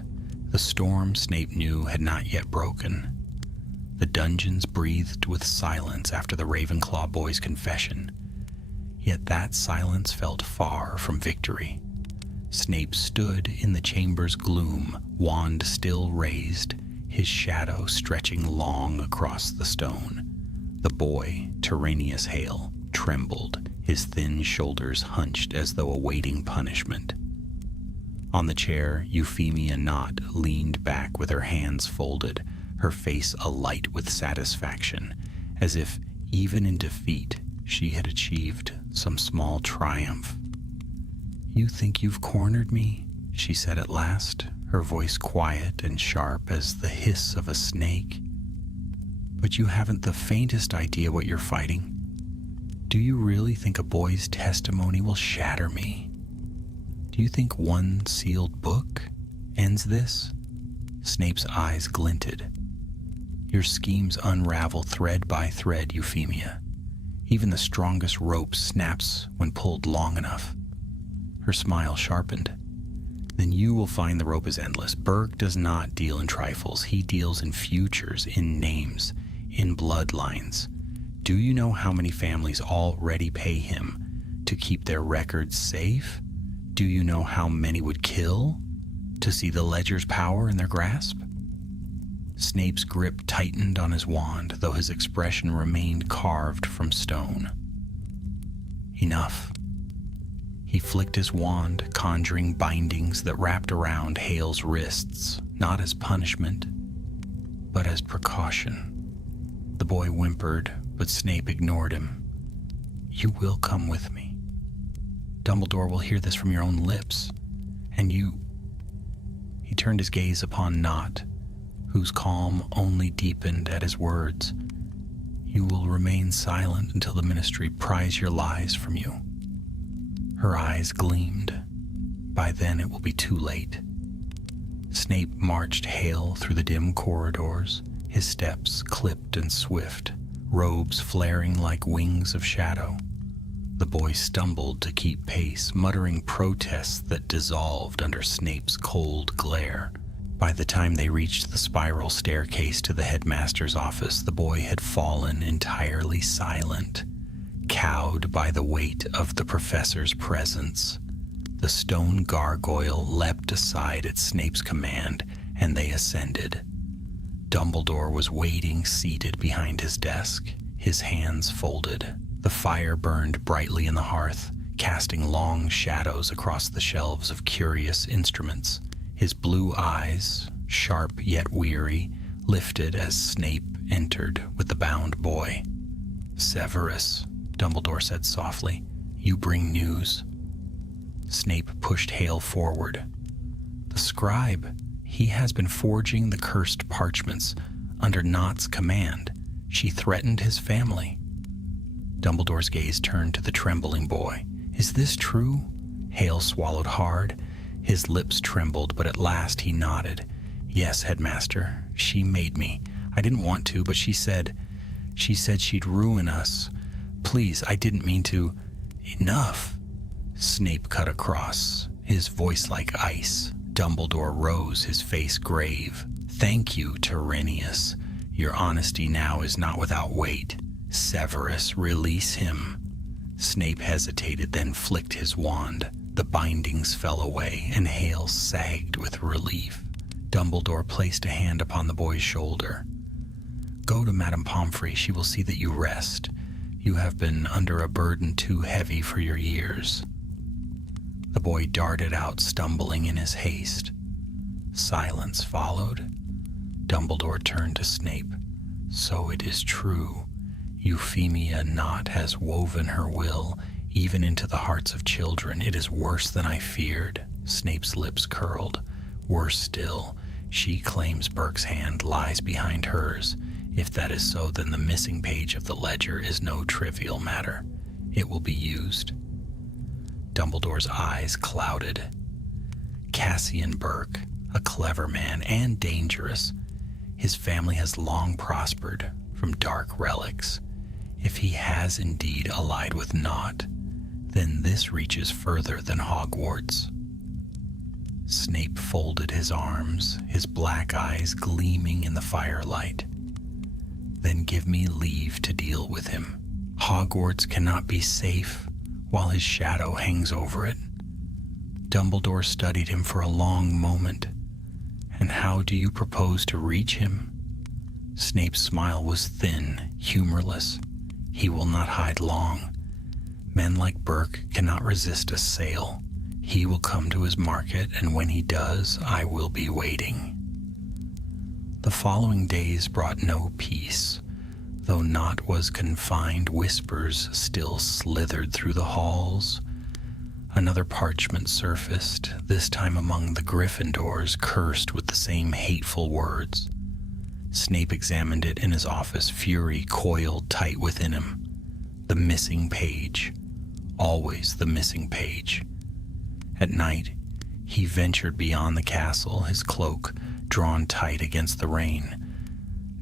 The storm, Snape knew, had not yet broken. The dungeons breathed with silence after the Ravenclaw boy's confession, yet that silence felt far from victory. Snape stood in the chamber's gloom, wand still raised, his shadow stretching long across the stone. The boy, Tyrrhenius Hale, trembled, his thin shoulders hunched as though awaiting punishment. On the chair, Euphemia Knott leaned back with her hands folded, her face alight with satisfaction, as if, even in defeat, she had achieved some small triumph. "You think you've cornered me?" she said at last, her voice quiet and sharp as the hiss of a snake. "But you haven't the faintest idea what you're fighting. Do you really think a boy's testimony will shatter me? Do you think one sealed book ends this?" Snape's eyes glinted. "Your schemes unravel thread by thread, Euphemia. Even the strongest rope snaps when pulled long enough." Her smile sharpened. "Then you will find the rope is endless. Burke does not deal in trifles. He deals in futures, in names, in bloodlines. Do you know how many families already pay him to keep their records safe? Do you know how many would kill to see the ledger's power in their grasp?" Snape's grip tightened on his wand, though his expression remained carved from stone. Enough. He flicked his wand, conjuring bindings that wrapped around Hale's wrists, not as punishment, but as precaution. The boy whimpered, but Snape ignored him. "You will come with me. Dumbledore will hear this from your own lips, and you..." He turned his gaze upon Knott, whose calm only deepened at his words. "You will remain silent until the Ministry pries your lies from you." Her eyes gleamed. By then it will be too late. Snape marched Hale through the dim corridors, his steps clipped and swift, robes flaring like wings of shadow. The boy stumbled to keep pace, muttering protests that dissolved under Snape's cold glare. By the time they reached the spiral staircase to the headmaster's office, the boy had fallen entirely silent, cowed by the weight of the professor's presence. The stone gargoyle leapt aside at Snape's command, and they ascended. Dumbledore was waiting, seated behind his desk, his hands folded. The fire burned brightly in the hearth, casting long shadows across the shelves of curious instruments. His blue eyes, sharp yet weary, lifted as Snape entered with the bound boy. "Severus," Dumbledore said softly, "you bring news." Snape pushed Hale forward. "The scribe, he has been forging the cursed parchments under Nott's command. She threatened his family." Dumbledore's gaze turned to the trembling boy. "Is this true?" Hale swallowed hard. His lips trembled, but at last he nodded. "Yes, Headmaster. She made me. I didn't want to, but she said she'd ruin us. Please, I didn't mean to." "Enough!" Snape cut across, his voice like ice. Dumbledore rose, his face grave. "Thank you, Tyrrhenius. Your honesty now is not without weight. Severus, release him." Snape hesitated, then flicked his wand. The bindings fell away, and Hale sagged with relief. Dumbledore placed a hand upon the boy's shoulder. "Go to Madame Pomfrey. She will see that you rest. You have been under a burden too heavy for your years." The boy darted out, stumbling in his haste. Silence followed. Dumbledore turned to Snape. "So it is true. Euphemia Nott has woven her will even into the hearts of children. It is worse than I feared." Snape's lips curled. "Worse still, she claims Burke's hand lies behind hers. If that is so, then the missing page of the ledger is no trivial matter. It will be used." Dumbledore's eyes clouded. Cassian Burke, a clever man and dangerous. His family has long prospered from dark relics. If he has indeed allied with Nott, then this reaches further than Hogwarts. Snape folded his arms, his black eyes gleaming in the firelight. "Then give me leave to deal with him. Hogwarts cannot be safe while his shadow hangs over it." Dumbledore studied him for a long moment. "And how do you propose to reach him?" Snape's smile was thin, humorless. "He will not hide long. Men like Burke cannot resist a sale. He will come to his market, and when he does, I will be waiting." The following days brought no peace. Though Nott was confined, whispers still slithered through the halls. Another parchment surfaced, this time among the Gryffindors, cursed with the same hateful words. Snape examined it in his office, fury coiled tight within him. The missing page. Always the missing page. At night, he ventured beyond the castle, his cloak drawn tight against the rain.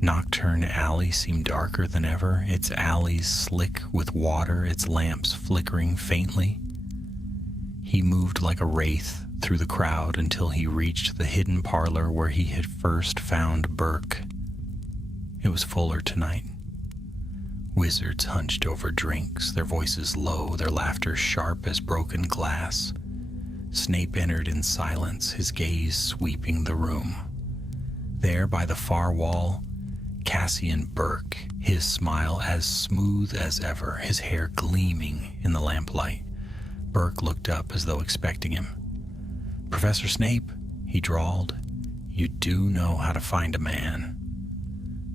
Nocturne Alley seemed darker than ever, its alleys slick with water, its lamps flickering faintly. He moved like a wraith through the crowd until he reached the hidden parlor where he had first found Burke. It was fuller tonight. Wizards hunched over drinks, their voices low, their laughter sharp as broken glass. Snape entered in silence, his gaze sweeping the room. There, by the far wall, Cassian Burke, his smile as smooth as ever, his hair gleaming in the lamplight. Burke looked up as though expecting him. "Professor Snape," he drawled, "you do know how to find a man."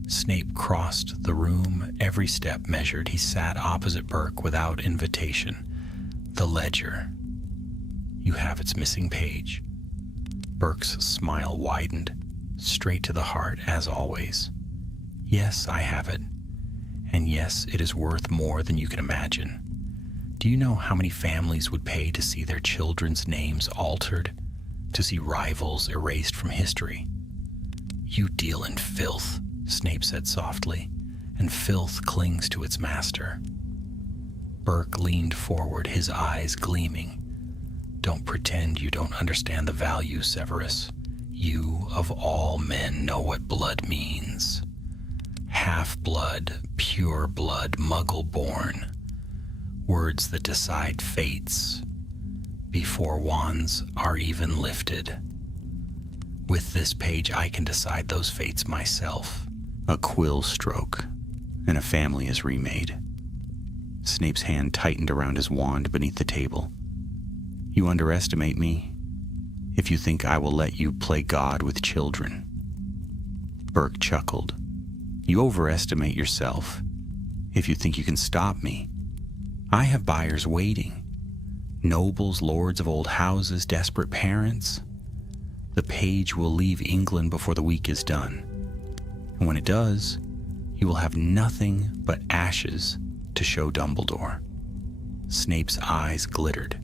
Snape crossed the room, every step measured. He sat opposite Burke without invitation. "The ledger. You have its missing page." Burke's smile widened, straight to the heart, as always. "Yes, I have it. And yes, it is worth more than you can imagine. Do you know how many families would pay to see their children's names altered, to see rivals erased from history?" "You deal in filth," Snape said softly, "and filth clings to its master." Burke leaned forward, his eyes gleaming. "Don't pretend you don't understand the value, Severus. You, of all men, know what blood means. Half-blood, pure blood, muggle-born. Words that decide fates before wands are even lifted. With this page, I can decide those fates myself. A quill stroke, and a family is remade." Snape's hand tightened around his wand beneath the table. "You underestimate me." if you think I will let you play God with children." Burke chuckled. "You overestimate yourself if you think you can stop me. I have buyers waiting. Nobles, lords of old houses, desperate parents. The page will leave England before the week is done. And when it does, you will have nothing but ashes to show Dumbledore." Snape's eyes glittered.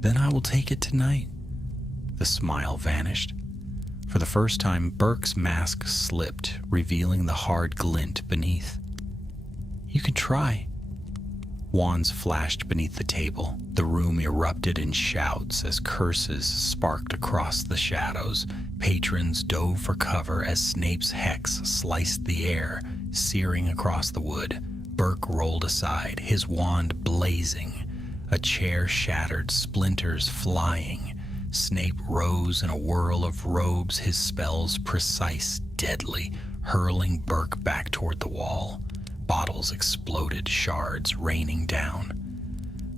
"Then I will take it tonight." The smile vanished. For the first time, Burke's mask slipped, revealing the hard glint beneath. "You can try." Wands flashed beneath the table. The room erupted in shouts as curses sparked across the shadows. Patrons dove for cover as Snape's hex sliced the air, searing across the wood. Burke rolled aside, his wand blazing. A chair shattered, splinters flying. Snape rose in a whirl of robes, his spells precise, deadly, hurling Burke back toward the wall. Bottles exploded, shards raining down.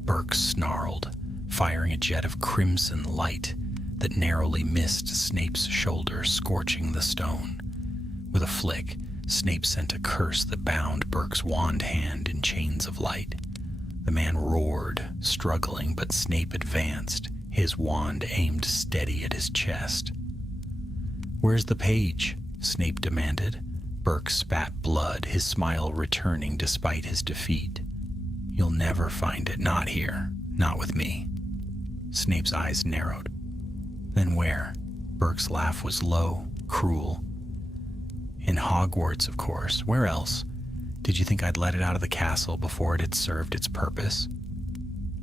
Burke snarled, firing a jet of crimson light that narrowly missed Snape's shoulder, scorching the stone. With a flick, Snape sent a curse that bound Burke's wand hand in chains of light. The man roared, struggling, but Snape advanced, his wand aimed steady at his chest. "Where's the page?" Snape demanded. Burke spat blood, his smile returning despite his defeat. "You'll never find it, not here, not with me." Snape's eyes narrowed. "Then where?" Burke's laugh was low, cruel. "In Hogwarts, of course. Where else? Did you think I'd let it out of the castle before it had served its purpose?"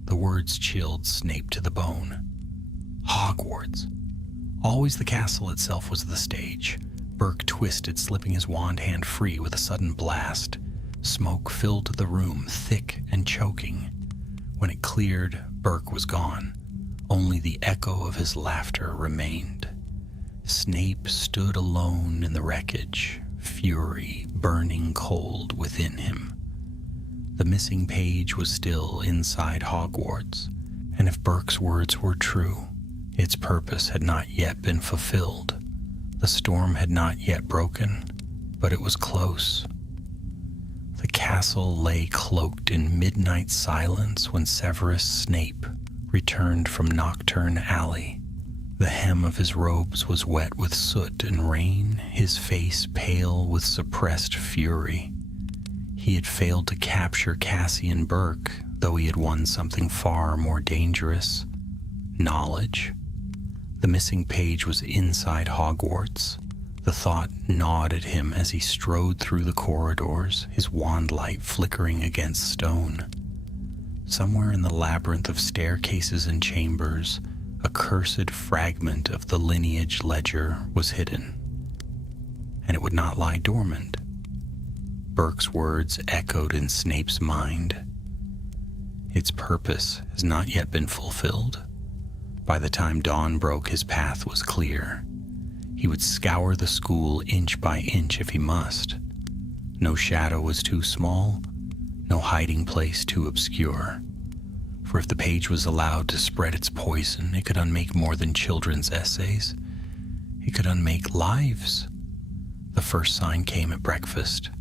The words chilled Snape to the bone. Hogwarts. Always the castle itself was the stage. Burke twisted, slipping his wand hand free with a sudden blast. Smoke filled the room, thick and choking. When it cleared, Burke was gone. Only the echo of his laughter remained. Snape stood alone in the wreckage, fury burning cold within him. The missing page was still inside Hogwarts, and if Burke's words were true, its purpose had not yet been fulfilled. The storm had not yet broken, but it was close. The castle lay cloaked in midnight silence when Severus Snape returned from Nocturne Alley. The hem of his robes was wet with soot and rain, his face pale with suppressed fury. He had failed to capture Cassian Burke, though he had won something far more dangerous: knowledge. The missing page was inside Hogwarts. The thought gnawed at him as he strode through the corridors, his wand light flickering against stone. Somewhere in the labyrinth of staircases and chambers, a cursed fragment of the lineage ledger was hidden, and it would not lie dormant. Burke's words echoed in Snape's mind. Its purpose has not yet been fulfilled. By the time dawn broke, his path was clear. He would scour the school inch by inch if he must. No shadow was too small, no hiding place too obscure. For if the page was allowed to spread its poison, it could unmake more than children's essays. It could unmake lives. The first sign came at breakfast.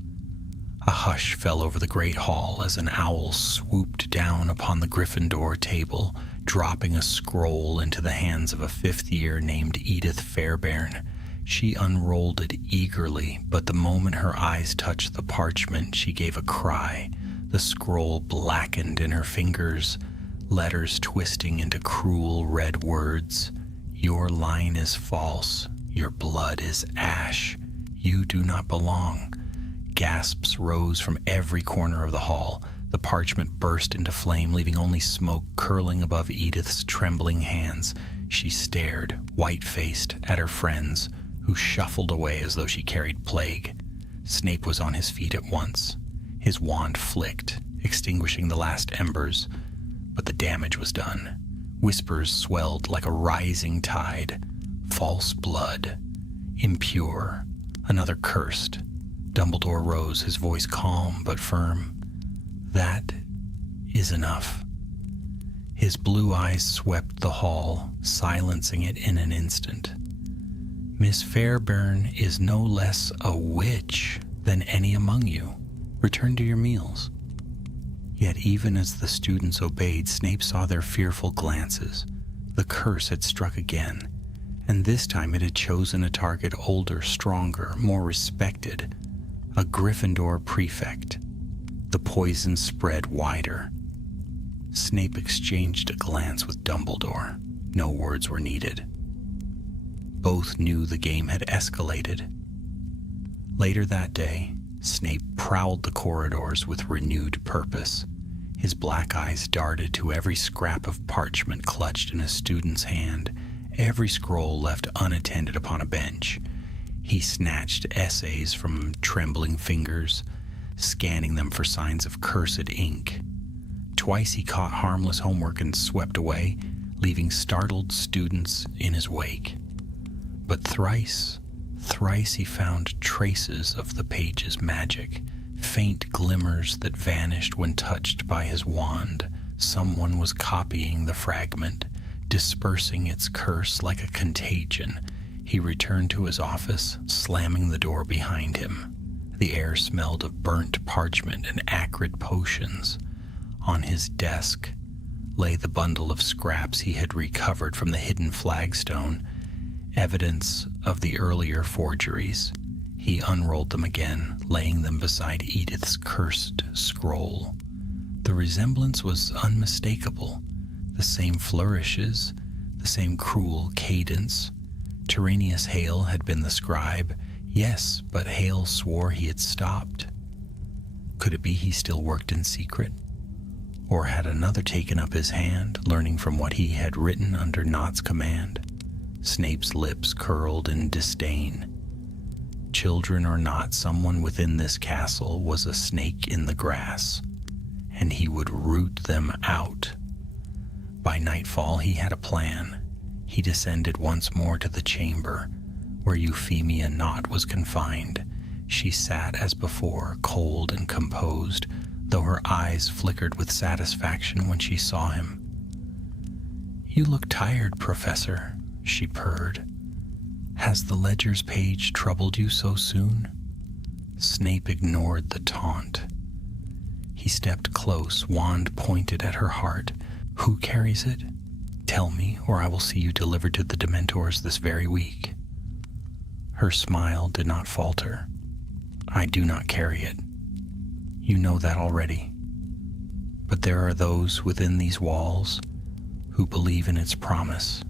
A hush fell over the great hall as an owl swooped down upon the Gryffindor table, dropping a scroll into the hands of a fifth year named Edith Fairbairn. She unrolled it eagerly, but the moment her eyes touched the parchment, she gave a cry. The scroll blackened in her fingers, letters twisting into cruel red words. "Your line is false. Your blood is ash. You do not belong." Gasps rose from every corner of the hall. The parchment burst into flame, leaving only smoke curling above Edith's trembling hands. She stared, white-faced, at her friends, who shuffled away as though she carried plague. Snape was on his feet at once. His wand flicked, extinguishing the last embers, but the damage was done. Whispers swelled like a rising tide. False blood. Impure. Another cursed. Dumbledore rose, his voice calm but firm. "That is enough." His blue eyes swept the hall, silencing it in an instant. Miss Fairbairn is no less a witch than any among you. Return to your meals. Yet even as the students obeyed, Snape saw their fearful glances. The curse had struck again, and this time it had chosen a target older, stronger, more respected. A Gryffindor prefect. The poison spread wider. Snape exchanged a glance with Dumbledore. No words were needed. Both knew the game had escalated. Later that day, Snape prowled the corridors with renewed purpose. His black eyes darted to every scrap of parchment clutched in a student's hand, every scroll left unattended upon a bench. He snatched essays from trembling fingers, scanning them for signs of cursed ink. Twice he caught harmless homework and swept away, leaving startled students in his wake. But thrice he found traces of the page's magic, faint glimmers that vanished when touched by his wand. Someone was copying the fragment, dispersing its curse like a contagion. He returned to his office, slamming the door behind him. The air smelled of burnt parchment and acrid potions. On his desk lay the bundle of scraps he had recovered from the hidden flagstone, evidence of the earlier forgeries. He unrolled them again, laying them beside Edith's cursed scroll. The resemblance was unmistakable. The same flourishes, the same cruel cadence. Tyrrhenius Hale had been the scribe, yes, but Hale swore he had stopped. Could it be he still worked in secret? Or had another taken up his hand, learning from what he had written under Nott's command? Snape's lips curled in disdain. Children or not, someone within this castle was a snake in the grass, and he would root them out. By nightfall, he had a plan. He descended once more to the chamber where Euphemia Nott was confined. She sat as before, cold and composed, though her eyes flickered with satisfaction when she saw him. "You look tired, Professor," she purred. "Has the ledger's page troubled you so soon?" Snape ignored the taunt. He stepped close, wand pointed at her heart. "Who carries it? Tell me, or I will see you delivered to the Dementors this very week." Her smile did not falter. "I do not carry it. You know that already. But there are those within these walls who believe in its promise.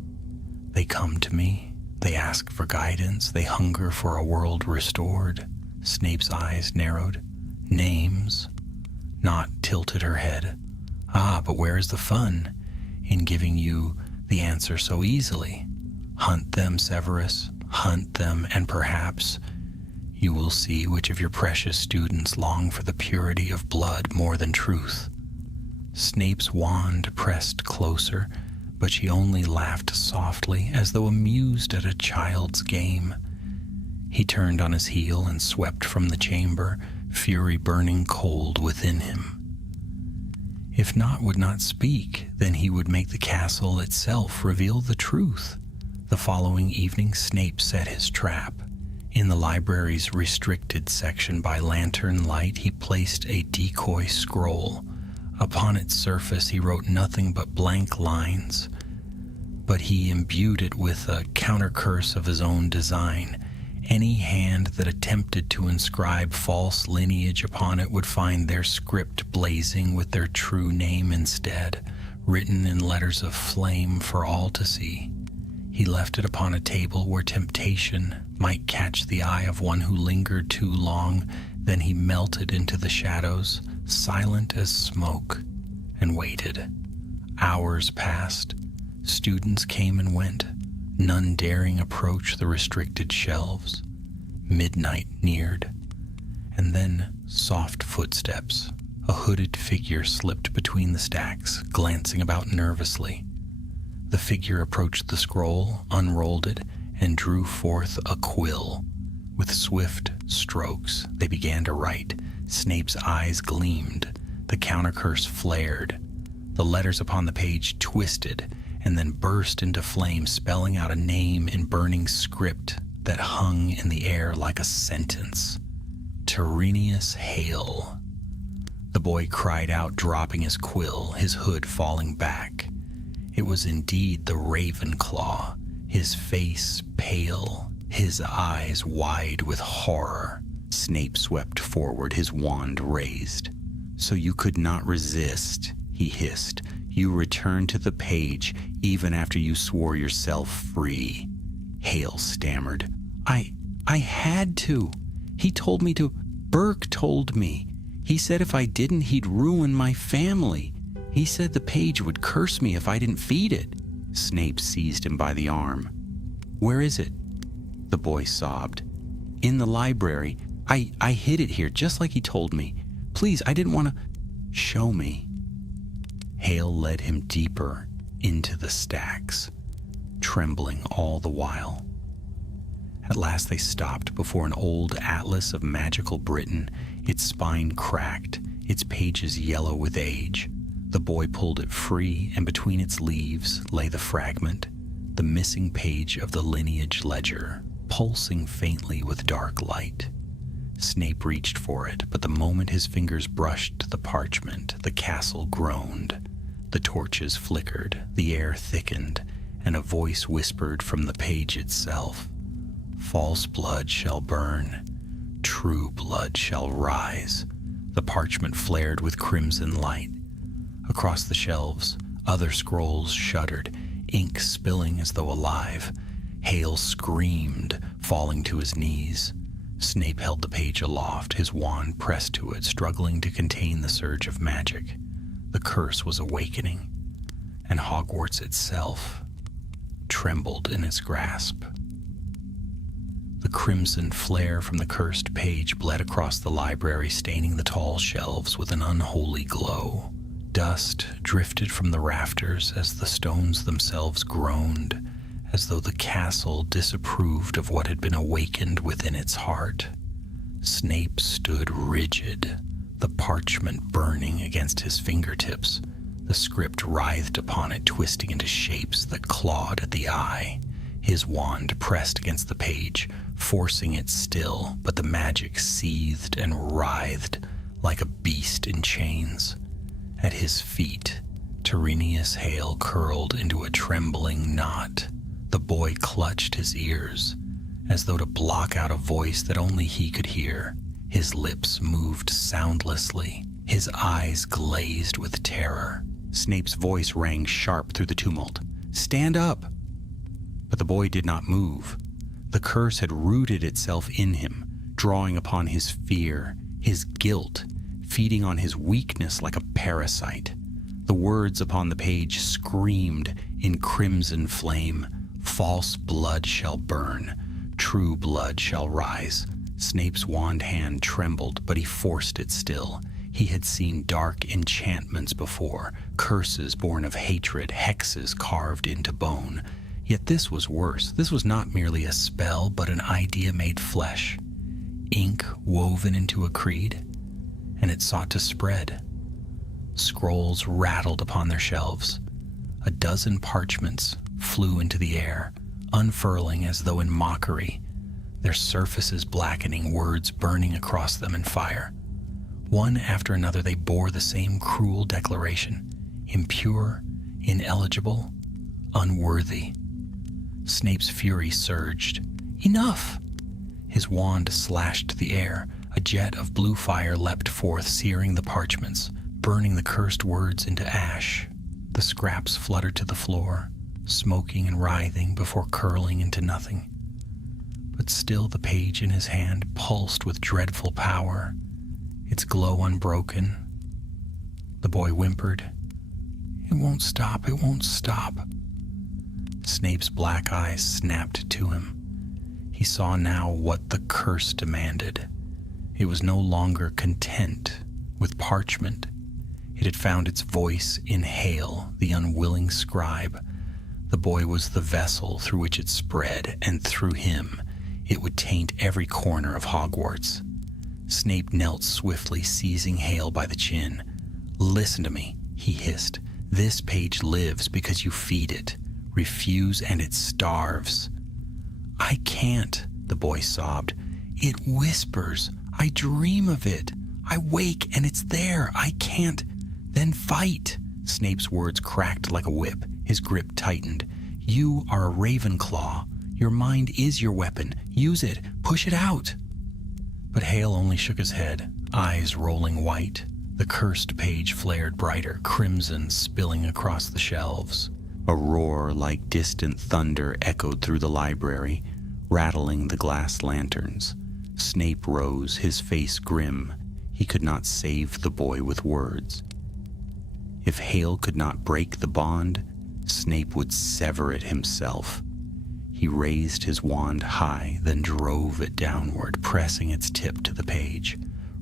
They come to me. They ask for guidance. They hunger for a world restored." Snape's eyes narrowed. "Names?" Nott tilted her head. "Ah, but where is the fun in giving you the answer so easily? Hunt them, Severus. Hunt them, and perhaps you will see which of your precious students long for the purity of blood more than truth." Snape's wand pressed closer, but she only laughed softly, as though amused at a child's game. He turned on his heel and swept from the chamber, fury burning cold within him. If Nott would not speak, then he would make the castle itself reveal the truth. The following evening, Snape set his trap. In the library's restricted section by lantern light, he placed a decoy scroll. Upon its surface, he wrote nothing but blank lines, but he imbued it with a counter-curse of his own design. Any hand that attempted to inscribe false lineage upon it would find their script blazing with their true name instead, written in letters of flame for all to see. He left it upon a table where temptation might catch the eye of one who lingered too long. Then he melted into the shadows, silent as smoke, and waited. Hours passed. Students came and went, none daring approach the restricted shelves. Midnight neared, and then soft footsteps. A hooded figure slipped between the stacks, glancing about nervously. The figure approached the scroll, unrolled it, and drew forth a quill. With swift strokes, they began to write. Snape's eyes gleamed. The countercurse flared. The letters upon the page twisted and then burst into flame, spelling out a name in burning script that hung in the air like a sentence. Tyrrhenius Hale. The boy cried out, dropping his quill, his hood falling back. It was indeed the Ravenclaw, his face pale, his eyes wide with horror. Snape swept forward, his wand raised. "So you could not resist," he hissed. "You returned to the page even after you swore yourself free." Hale stammered. I had to. He told me to. Burke told me. He said if I didn't, he'd ruin my family. He said the page would curse me if I didn't feed it." Snape seized him by the arm. "Where is it?" The boy sobbed. "In the library. I hid it here, just like he told me. Please, I didn't want to." "Show me." Hale led him deeper into the stacks, trembling all the while. At last they stopped before an old atlas of magical Britain, its spine cracked, its pages yellow with age. The boy pulled it free, and between its leaves lay the fragment, the missing page of the lineage ledger, pulsing faintly with dark light. Snape reached for it, but the moment his fingers brushed the parchment, the castle groaned. The torches flickered, the air thickened, and a voice whispered from the page itself. "False blood shall burn, true blood shall rise." The parchment flared with crimson light. Across the shelves, other scrolls shuddered, ink spilling as though alive. Hale screamed, falling to his knees. Snape held the page aloft, his wand pressed to it, struggling to contain the surge of magic. The curse was awakening, and Hogwarts itself trembled in its grasp. The crimson flare from the cursed page bled across the library, staining the tall shelves with an unholy glow. Dust drifted from the rafters as the stones themselves groaned, as though the castle disapproved of what had been awakened within its heart. Snape stood rigid, the parchment burning against his fingertips. The script writhed upon it, twisting into shapes that clawed at the eye. His wand pressed against the page, forcing it still, but the magic seethed and writhed like a beast in chains. At his feet, Tyrrhenius Hale curled into a trembling knot. The boy clutched his ears, as though to block out a voice that only he could hear. His lips moved soundlessly, his eyes glazed with terror. Snape's voice rang sharp through the tumult. "Stand up!" But the boy did not move. The curse had rooted itself in him, drawing upon his fear, his guilt, feeding on his weakness like a parasite. The words upon the page screamed in crimson flame. "False blood shall burn, true blood shall rise." Snape's wand hand trembled, but he forced it still. He had seen dark enchantments before, curses born of hatred, hexes carved into bone. Yet this was worse. This was not merely a spell, but an idea made flesh. Ink woven into a creed, and it sought to spread. Scrolls rattled upon their shelves. A dozen parchments flew into the air, unfurling as though in mockery, their surfaces blackening, words burning across them in fire. One after another they bore the same cruel declaration: impure, ineligible, unworthy. Snape's fury surged. "Enough!" His wand slashed the air. A jet of blue fire leapt forth, searing the parchments, burning the cursed words into ash. The scraps fluttered to the floor, smoking and writhing before curling into nothing. But still the page in his hand pulsed with dreadful power, its glow unbroken. The boy whimpered, "It won't stop, it won't stop." Snape's black eyes snapped to him. He saw now what the curse demanded. It was no longer content with parchment. It had found its voice in Hale, the unwilling scribe. The boy was the vessel through which it spread, and through him it would taint every corner of Hogwarts. Snape knelt swiftly, seizing Hale by the chin. "Listen to me," he hissed. This page lives because you feed it. Refuse and it starves. I can't, the boy sobbed. It whispers. I dream of it. I wake and it's there. I can't. Then fight. Snape's words cracked like a whip. His grip tightened. You are a Ravenclaw. Your mind is your weapon. Use it. Push it out. But Hale only shook his head, eyes rolling white. The cursed page flared brighter, crimson spilling across the shelves. A roar like distant thunder echoed through the library, rattling the glass lanterns. Snape rose, his face grim. He could not save the boy with words. If Hale could not break the bond, Snape would sever it himself. He raised his wand high, then drove it downward, pressing its tip to the page.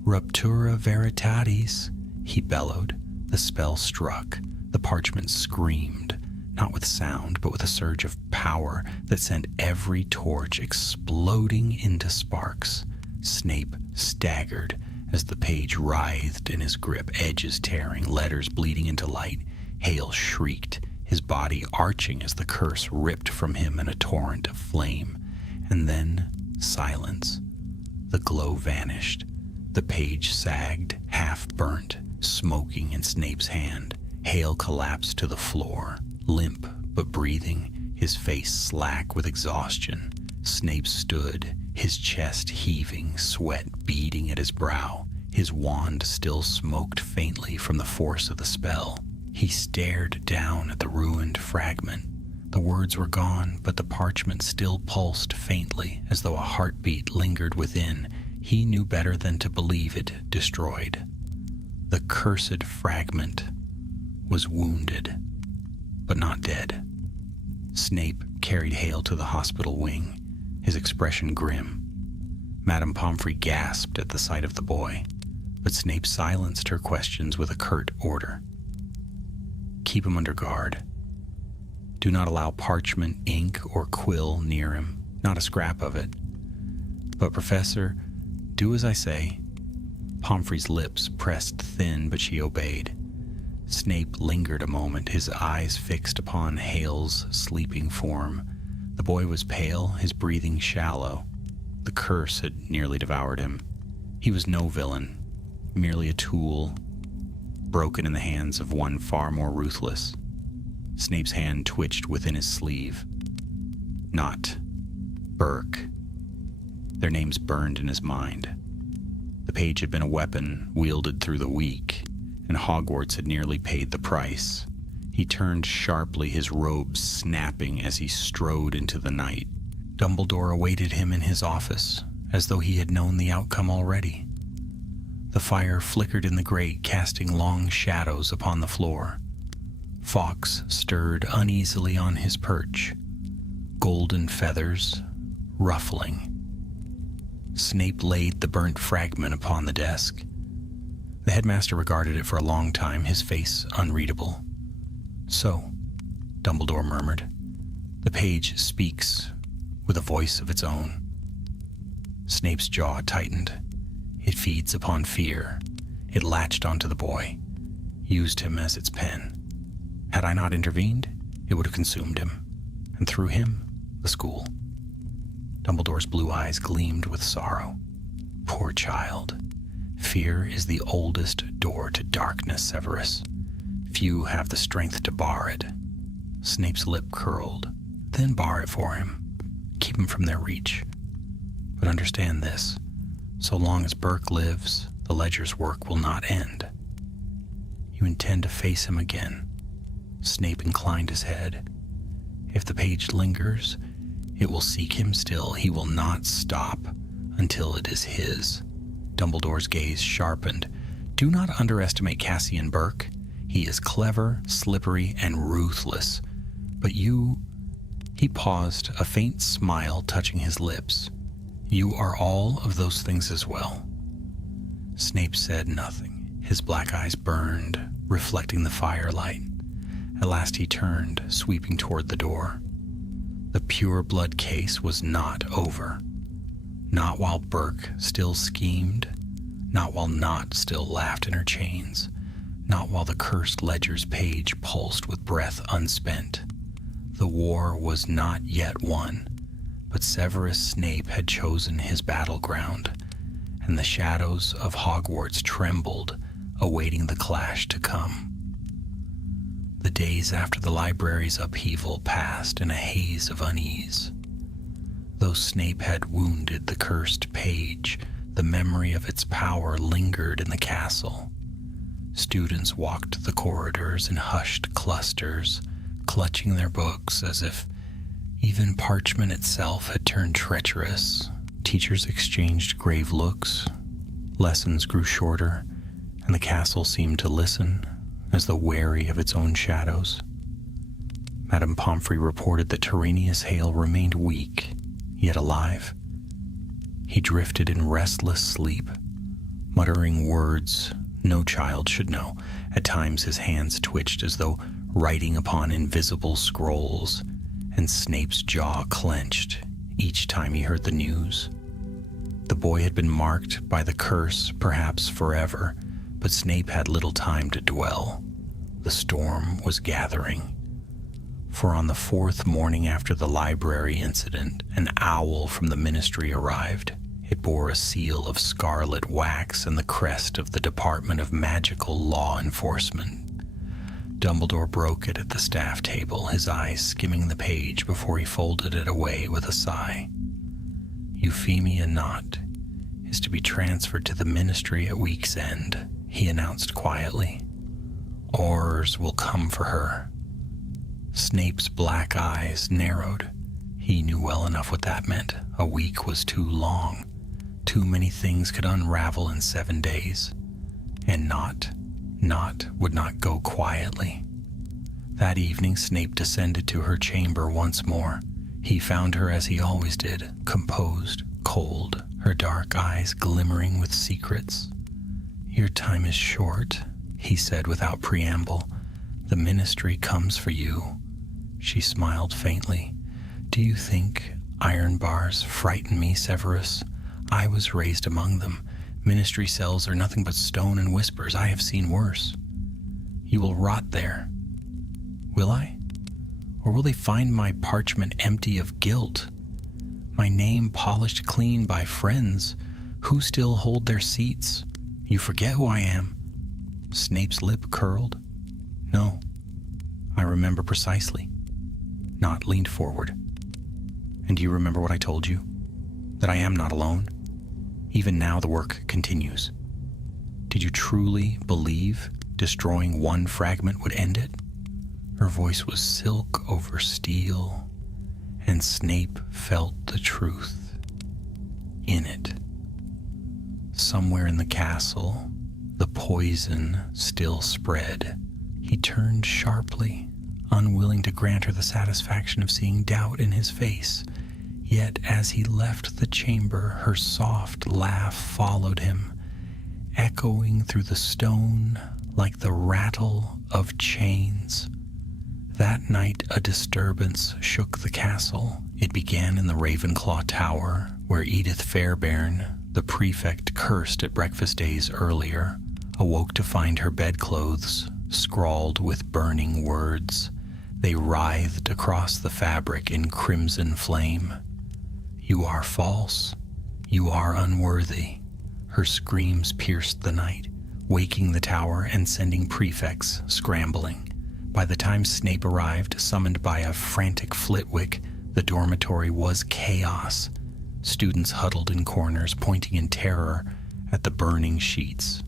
Ruptura veritatis, he bellowed. The spell struck. The parchment screamed, not with sound, but with a surge of power that sent every torch exploding into sparks. Snape staggered as the page writhed in his grip, edges tearing, letters bleeding into light. Hale shrieked, his body arching as the curse ripped from him in a torrent of flame. And then silence. The glow vanished. The page sagged, half-burnt, smoking in Snape's hand. Hale collapsed to the floor, limp but breathing, his face slack with exhaustion. Snape stood, his chest heaving, sweat beading at his brow. His wand still smoked faintly from the force of the spell. He stared down at the ruined fragment. The words were gone, but the parchment still pulsed faintly, as though a heartbeat lingered within. He knew better than to believe it destroyed. The cursed fragment was wounded, but not dead. Snape carried Hale to the hospital wing, his expression grim. Madame Pomfrey gasped at the sight of the boy, but Snape silenced her questions with a curt order. Keep him under guard. Do not allow parchment, ink, or quill near him, not a scrap of it. But Professor, do as I say. Pomfrey's lips pressed thin, but she obeyed. Snape lingered a moment, his eyes fixed upon Hale's sleeping form. The boy was pale, his breathing shallow. The curse had nearly devoured him. He was no villain, merely a tool, broken in the hands of one far more ruthless. Snape's hand twitched within his sleeve. Not Burke. Their names burned in his mind. The page had been a weapon wielded through the weak, and Hogwarts had nearly paid the price. He turned sharply, his robes snapping as he strode into the night. Dumbledore awaited him in his office, as though he had known the outcome already. The fire flickered in the grate, casting long shadows upon the floor. Fawkes stirred uneasily on his perch, golden feathers ruffling. Snape laid the burnt fragment upon the desk. The headmaster regarded it for a long time, his face unreadable. So, Dumbledore murmured, the page speaks with a voice of its own. Snape's jaw tightened. It feeds upon fear. It latched onto the boy, used him as its pen. Had I not intervened, it would have consumed him, and through him, the school. Dumbledore's blue eyes gleamed with sorrow. Poor child. Fear is the oldest door to darkness, Severus. Few have the strength to bar it. Snape's lip curled. Then bar it for him. Keep him from their reach. But understand this. So long as Burke lives, the Ledger's work will not end. You intend to face him again. Snape inclined his head. If the page lingers, it will seek him still. He will not stop until it is his. Dumbledore's gaze sharpened. Do not underestimate Cassian Burke. He is clever, slippery, and ruthless. But you... He paused, a faint smile touching his lips. You are all of those things as well. Snape said nothing. His black eyes burned, reflecting the firelight. At last he turned, sweeping toward the door. The Pureblood case was not over. Not while Burke still schemed, not while Not still laughed in her chains, not while the cursed ledger's page pulsed with breath unspent. The war was not yet won, but Severus Snape had chosen his battleground, and the shadows of Hogwarts trembled, awaiting the clash to come. The days after the library's upheaval passed in a haze of unease. Though Snape had wounded the cursed page, the memory of its power lingered in the castle. Students walked the corridors in hushed clusters, clutching their books as if even parchment itself had turned treacherous. Teachers exchanged grave looks, lessons grew shorter, and the castle seemed to listen, as though wary of its own shadows. Madame Pomfrey reported that Tyrrhenius Hale remained weak, yet alive. He drifted in restless sleep, muttering words no child should know. At times his hands twitched as though writing upon invisible scrolls, and Snape's jaw clenched each time he heard the news. The boy had been marked by the curse, perhaps forever, but Snape had little time to dwell. The storm was gathering. For on the fourth morning after the library incident, an owl from the ministry arrived. It bore a seal of scarlet wax and the crest of the Department of Magical Law Enforcement. Dumbledore broke it at the staff table, his eyes skimming the page before he folded it away with a sigh. Euphemia Knott is to be transferred to the ministry at week's end, he announced quietly. Horrors will come for her. Snape's black eyes narrowed. He knew well enough what that meant. A week was too long. Too many things could unravel in 7 days. And Knott would not go quietly. That evening, Snape descended to her chamber once more. He found her as he always did, composed, cold, her dark eyes glimmering with secrets. "Your time is short," he said without preamble. "The ministry comes for you." She smiled faintly. "Do you think iron bars frighten me, Severus? I was raised among them. Ministry cells are nothing but stone and whispers. I have seen worse. You will rot there. Will I? Or will they find my parchment empty of guilt? My name polished clean by friends who still hold their seats? You forget who I am." Snape's lip curled. "No, I remember precisely." Knott leaned forward. "And do you remember what I told you? That I am not alone? Even now the work continues. Did you truly believe destroying one fragment would end it?" Her voice was silk over steel, and Snape felt the truth in it. Somewhere in the castle, the poison still spread. He turned sharply, unwilling to grant her the satisfaction of seeing doubt in his face. Yet as he left the chamber, her soft laugh followed him, echoing through the stone like the rattle of chains. That night a disturbance shook the castle. It began in the Ravenclaw Tower, where Edith Fairbairn, the prefect cursed at breakfast days earlier, awoke to find her bedclothes scrawled with burning words. They writhed across the fabric in crimson flame. "You are false. You are unworthy." Her screams pierced the night, waking the tower and sending prefects scrambling. By the time Snape arrived, summoned by a frantic Flitwick, the dormitory was chaos. Students huddled in corners, pointing in terror at the burning sheets.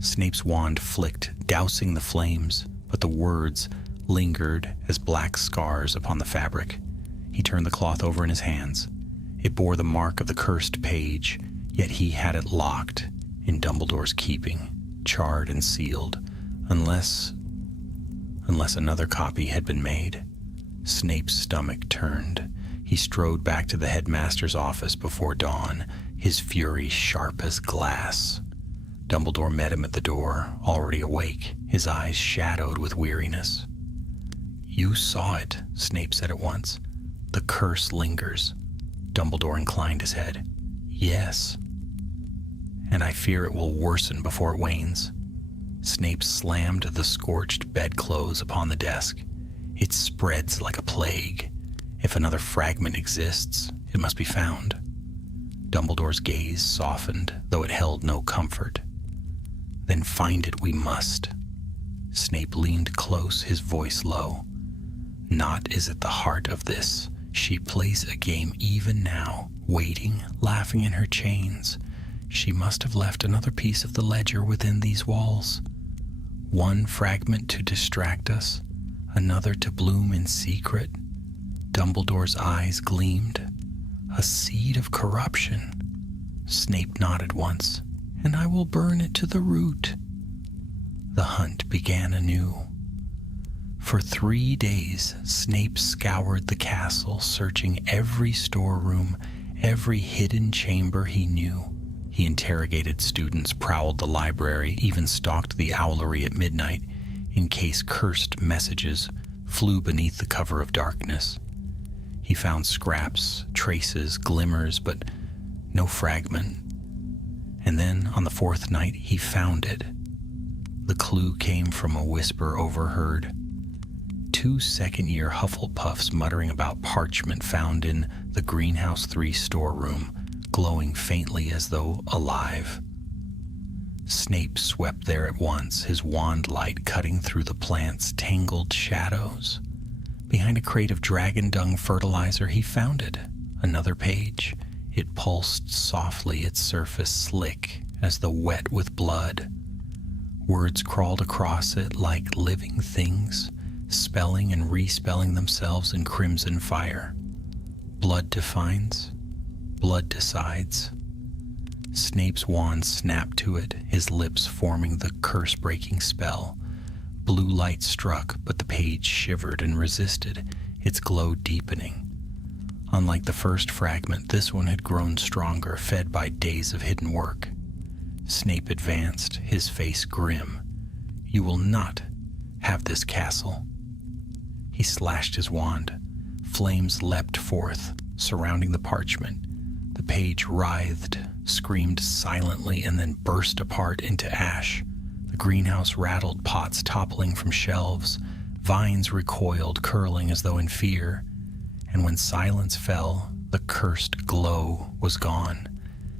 Snape's wand flicked, dousing the flames, but the words lingered as black scars upon the fabric. He turned the cloth over in his hands. It bore the mark of the cursed page, yet he had it locked in Dumbledore's keeping, charred and sealed, unless another copy had been made. Snape's stomach turned. He strode back to the headmaster's office before dawn, his fury sharp as glass. Dumbledore met him at the door, already awake, his eyes shadowed with weariness. "You saw it," Snape said at once. "The curse lingers." Dumbledore inclined his head. "Yes. And I fear it will worsen before it wanes." Snape slammed the scorched bedclothes upon the desk. It spreads like a plague. If another fragment exists, it must be found. Dumbledore's gaze softened, though it held no comfort. Then find it we must. Snape leaned close, his voice low. Naught is at the heart of this. She plays a game even now, waiting, laughing in her chains. She must have left another piece of the ledger within these walls. One fragment to distract us, another to bloom in secret. Dumbledore's eyes gleamed. A seed of corruption. Snape nodded once, and I will burn it to the root. The hunt began anew. For 3 days, Snape scoured the castle, searching every storeroom, every hidden chamber he knew. He interrogated students, prowled the library, even stalked the owlery at midnight, in case cursed messages flew beneath the cover of darkness. He found scraps, traces, glimmers, but no fragment. And then, on the 4th night, he found it. The clue came from a whisper overheard. 2 second-year Hufflepuffs muttering about parchment found in the Greenhouse 3 storeroom, glowing faintly as though alive. Snape swept there at once, his wand light cutting through the plant's tangled shadows. Behind a crate of dragon dung fertilizer, he found it. Another page. It pulsed softly, its surface slick as though wet with blood. Words crawled across it like living things, spelling and respelling themselves in crimson fire. Blood defines, blood decides. Snape's wand snapped to it, his lips forming the curse-breaking spell. Blue light struck, but the page shivered and resisted, its glow deepening. Unlike the first fragment, this one had grown stronger, fed by days of hidden work. Snape advanced, his face grim. You will not have this castle. He slashed his wand. Flames leapt forth, surrounding the parchment. The page writhed, screamed silently, and then burst apart into ash. The greenhouse rattled, pots toppling from shelves. Vines recoiled, curling as though in fear. And when silence fell, the cursed glow was gone.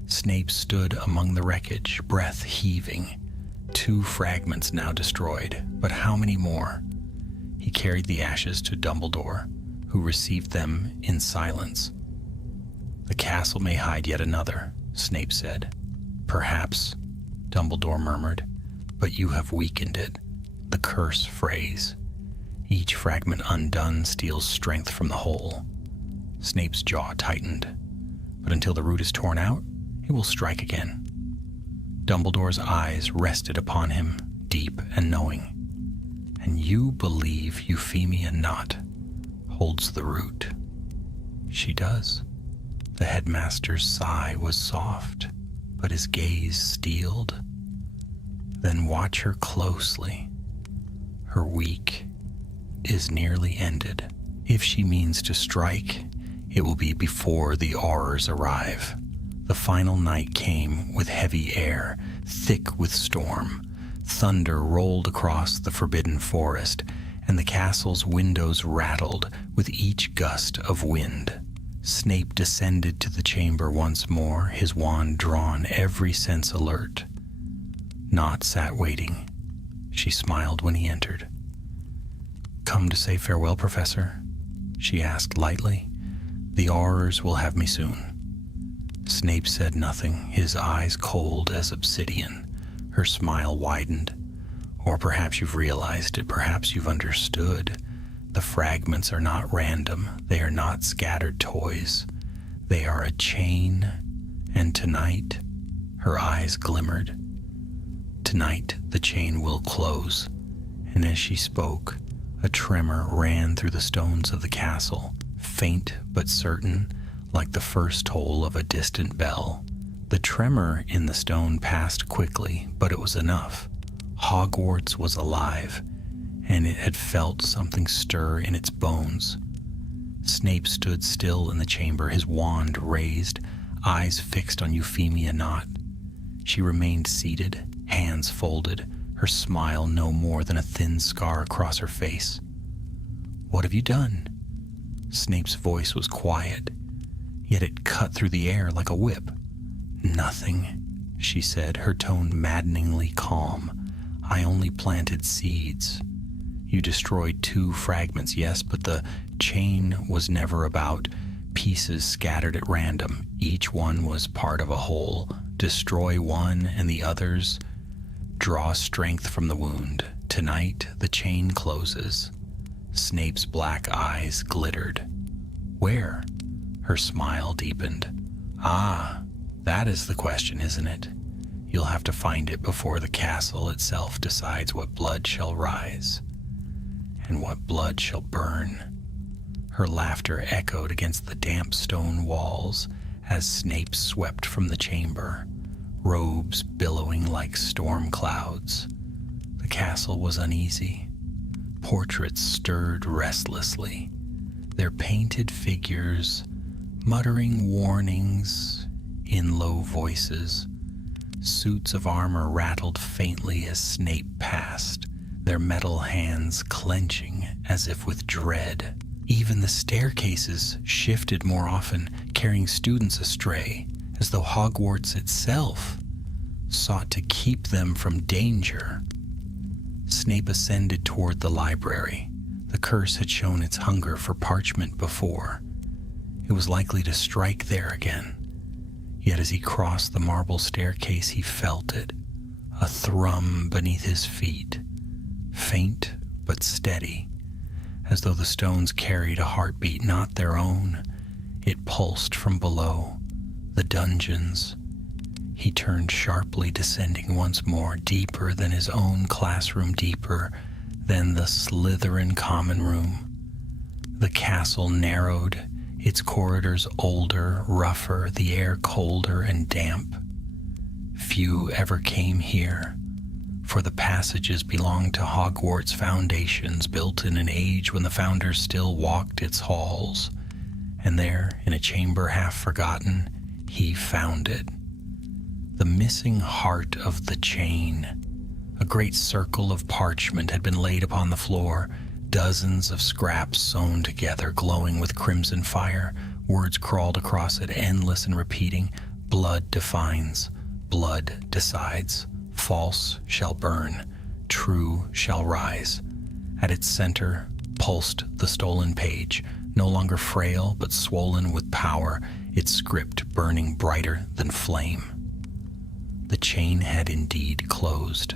Snape stood among the wreckage, breath heaving. 2 fragments now destroyed, but how many more? He carried the ashes to Dumbledore, who received them in silence. The castle may hide yet another, Snape said. Perhaps, Dumbledore murmured, but you have weakened it. The curse phrase. Each fragment undone steals strength from the whole. Snape's jaw tightened. But until the root is torn out, it will strike again. Dumbledore's eyes rested upon him, deep and knowing. And you believe Euphemia not holds the root. She does. The headmaster's sigh was soft, but his gaze steeled. Then watch her closely. Her week is nearly ended. If she means to strike, it will be before the Aurors arrive. The final night came with heavy air, thick with storm. Thunder rolled across the forbidden forest, and the castle's windows rattled with each gust of wind. Snape descended to the chamber once more, his wand drawn, every sense alert. Nott sat waiting. She smiled when he entered. "Come to say farewell, Professor?" she asked lightly. "The Aurors will have me soon." Snape said nothing, his eyes cold as obsidian. Her smile widened. "Or perhaps you've realized it, perhaps you've understood. The fragments are not random, they are not scattered toys. They are a chain, and tonight," her eyes glimmered, "tonight the chain will close." And as she spoke, a tremor ran through the stones of the castle, faint but certain, like the first toll of a distant bell. The tremor in the stone passed quickly, but it was enough. Hogwarts was alive, and it had felt something stir in its bones. Snape stood still in the chamber, his wand raised, eyes fixed on Euphemia Nott. She remained seated, hands folded, her smile no more than a thin scar across her face. "What have you done?" Snape's voice was quiet, yet it cut through the air like a whip. "Nothing," she said, her tone maddeningly calm. "I only planted seeds. You destroyed 2 fragments, yes, but the chain was never about pieces scattered at random. Each one was part of a whole. Destroy one and the others draw strength from the wound. Tonight, the chain closes." Snape's black eyes glittered. "Where?" Her smile deepened. "Ah, that is the question, isn't it? You'll have to find it before the castle itself decides what blood shall rise and what blood shall burn." Her laughter echoed against the damp stone walls as Snape swept from the chamber, robes billowing like storm clouds. The castle was uneasy. Portraits stirred restlessly, their painted figures muttering warnings in low voices. Suits of armor rattled faintly as Snape passed, their metal hands clenching as if with dread. Even the staircases shifted more often, carrying students astray, as though Hogwarts itself sought to keep them from danger. Snape ascended toward the library. The curse had shown its hunger for parchment before. It was likely to strike there again. Yet as he crossed the marble staircase, he felt it, a thrum beneath his feet, faint but steady, as though the stones carried a heartbeat not their own. It pulsed from below, the dungeons. He turned sharply, descending once more, deeper than his own classroom, deeper than the Slytherin common room. The castle narrowed, its corridors older, rougher, the air colder and damp. Few ever came here, for the passages belonged to Hogwarts' foundations, built in an age when the founders still walked its halls. And there, in a chamber half forgotten, he found it. The missing heart of the chain. A great circle of parchment had been laid upon the floor, dozens of scraps sewn together, glowing with crimson fire. Words crawled across it, endless and repeating. Blood defines, blood decides. False shall burn, true shall rise. At its center pulsed the stolen page, no longer frail but swollen with power, its script burning brighter than flame. The chain had indeed closed.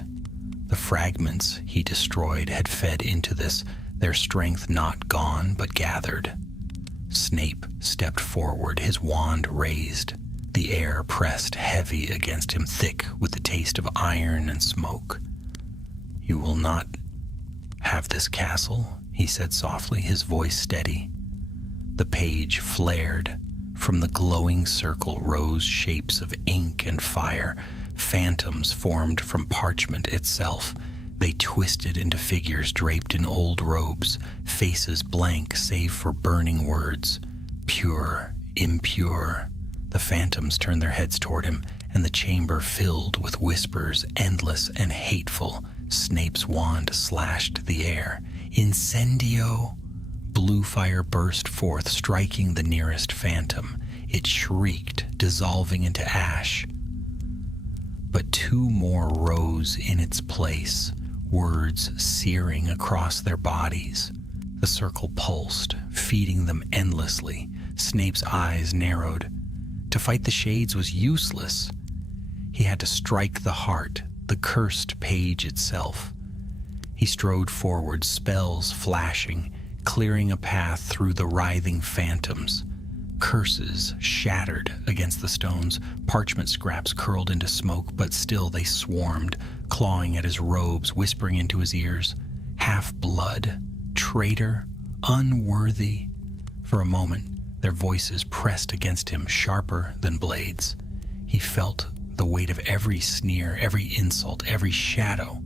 The fragments he destroyed had fed into this, their strength not gone but gathered. Snape stepped forward, his wand raised. The air pressed heavy against him, thick with the taste of iron and smoke. "You will not have this castle," he said softly, his voice steady. The page flared. From the glowing circle rose shapes of ink and fire, phantoms formed from parchment itself. They twisted into figures draped in old robes, faces blank save for burning words. Pure, impure. The phantoms turned their heads toward him, and the chamber filled with whispers, endless and hateful. Snape's wand slashed the air. Incendio! Blue fire burst forth, striking the nearest phantom. It shrieked, dissolving into ash. But 2 more rose in its place, words searing across their bodies. The circle pulsed, feeding them endlessly. Snape's eyes narrowed. To fight the shades was useless. He had to strike the heart, the cursed page itself. He strode forward, spells flashing, clearing a path through the writhing phantoms. Curses shattered against the stones, parchment scraps curled into smoke, but still they swarmed, clawing at his robes, whispering into his ears. Half-blood, traitor, unworthy. For a moment, their voices pressed against him, sharper than blades. He felt the weight of every sneer, every insult, every shadow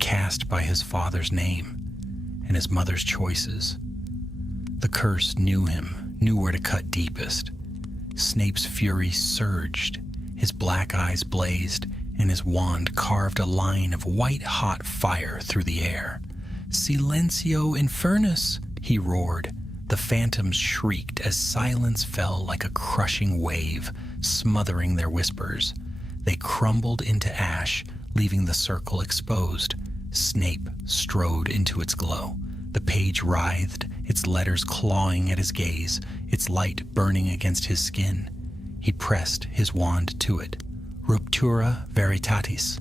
cast by his father's name and his mother's choices. The curse knew him, knew where to cut deepest. Snape's fury surged. His black eyes blazed. and his wand carved a line of white-hot fire through the air. "Silencio infernus!" he roared. The phantoms shrieked as silence fell like a crushing wave, smothering their whispers. They crumbled into ash, leaving the circle exposed. Snape strode into its glow. The page writhed, its letters clawing at his gaze, its light burning against his skin. He pressed his wand to it. Ruptura veritatis.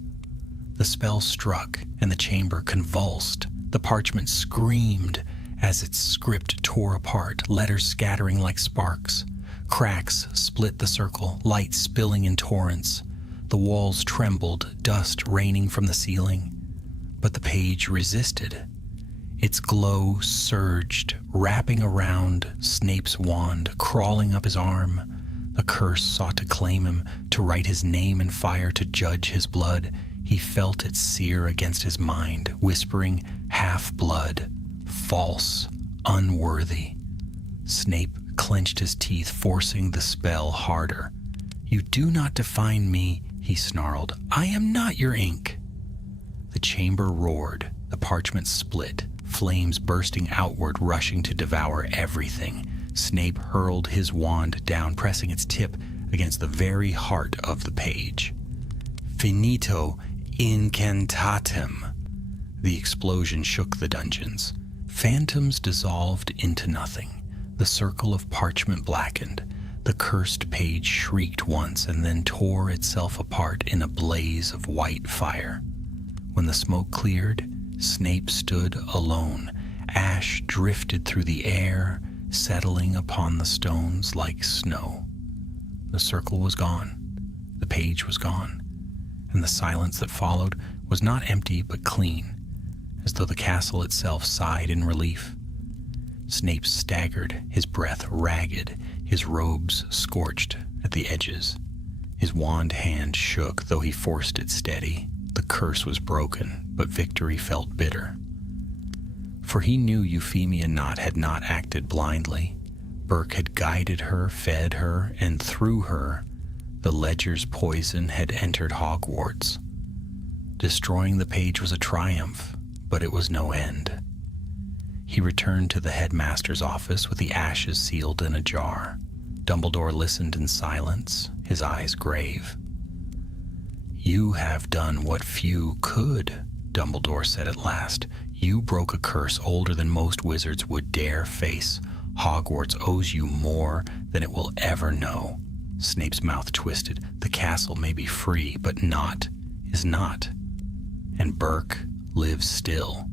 The spell struck, and the chamber convulsed. The parchment screamed as its script tore apart, letters scattering like sparks. Cracks split the circle, light spilling in torrents. The walls trembled, dust raining from the ceiling. But the page resisted. Its glow surged, wrapping around Snape's wand, crawling up his arm. The curse sought to claim him, to write his name in fire, to judge his blood. He felt it sear against his mind, whispering, "Half-blood, false, unworthy." Snape clenched his teeth, forcing the spell harder. "You do not define me," he snarled. "I am not your ink." The chamber roared. The parchment split, flames bursting outward, rushing to devour everything. Snape hurled his wand down, pressing its tip against the very heart of the page. "Finito incantatem." The explosion shook the dungeons. Phantoms dissolved into nothing. The circle of parchment blackened. The cursed page shrieked once and then tore itself apart in a blaze of white fire. When the smoke cleared, Snape stood alone. Ash drifted through the air, settling upon the stones like snow. The circle was gone. The page was gone. And the silence that followed was not empty but clean, as though the castle itself sighed in relief. Snape staggered, his breath ragged, his robes scorched at the edges. His wand hand shook, though he forced it steady. The curse was broken, but victory felt bitter. For he knew Euphemia Knott had not acted blindly. Burke had guided her, fed her, and through her, the Ledger's poison had entered Hogwarts. Destroying the page was a triumph, but it was no end. He returned to the headmaster's office with the ashes sealed in a jar. Dumbledore listened in silence, his eyes grave. "You have done what few could," Dumbledore said at last. "You broke a curse older than most wizards would dare face. Hogwarts owes you more than it will ever know." Snape's mouth twisted. "The castle may be free, but Knott is not. And Burke lives still."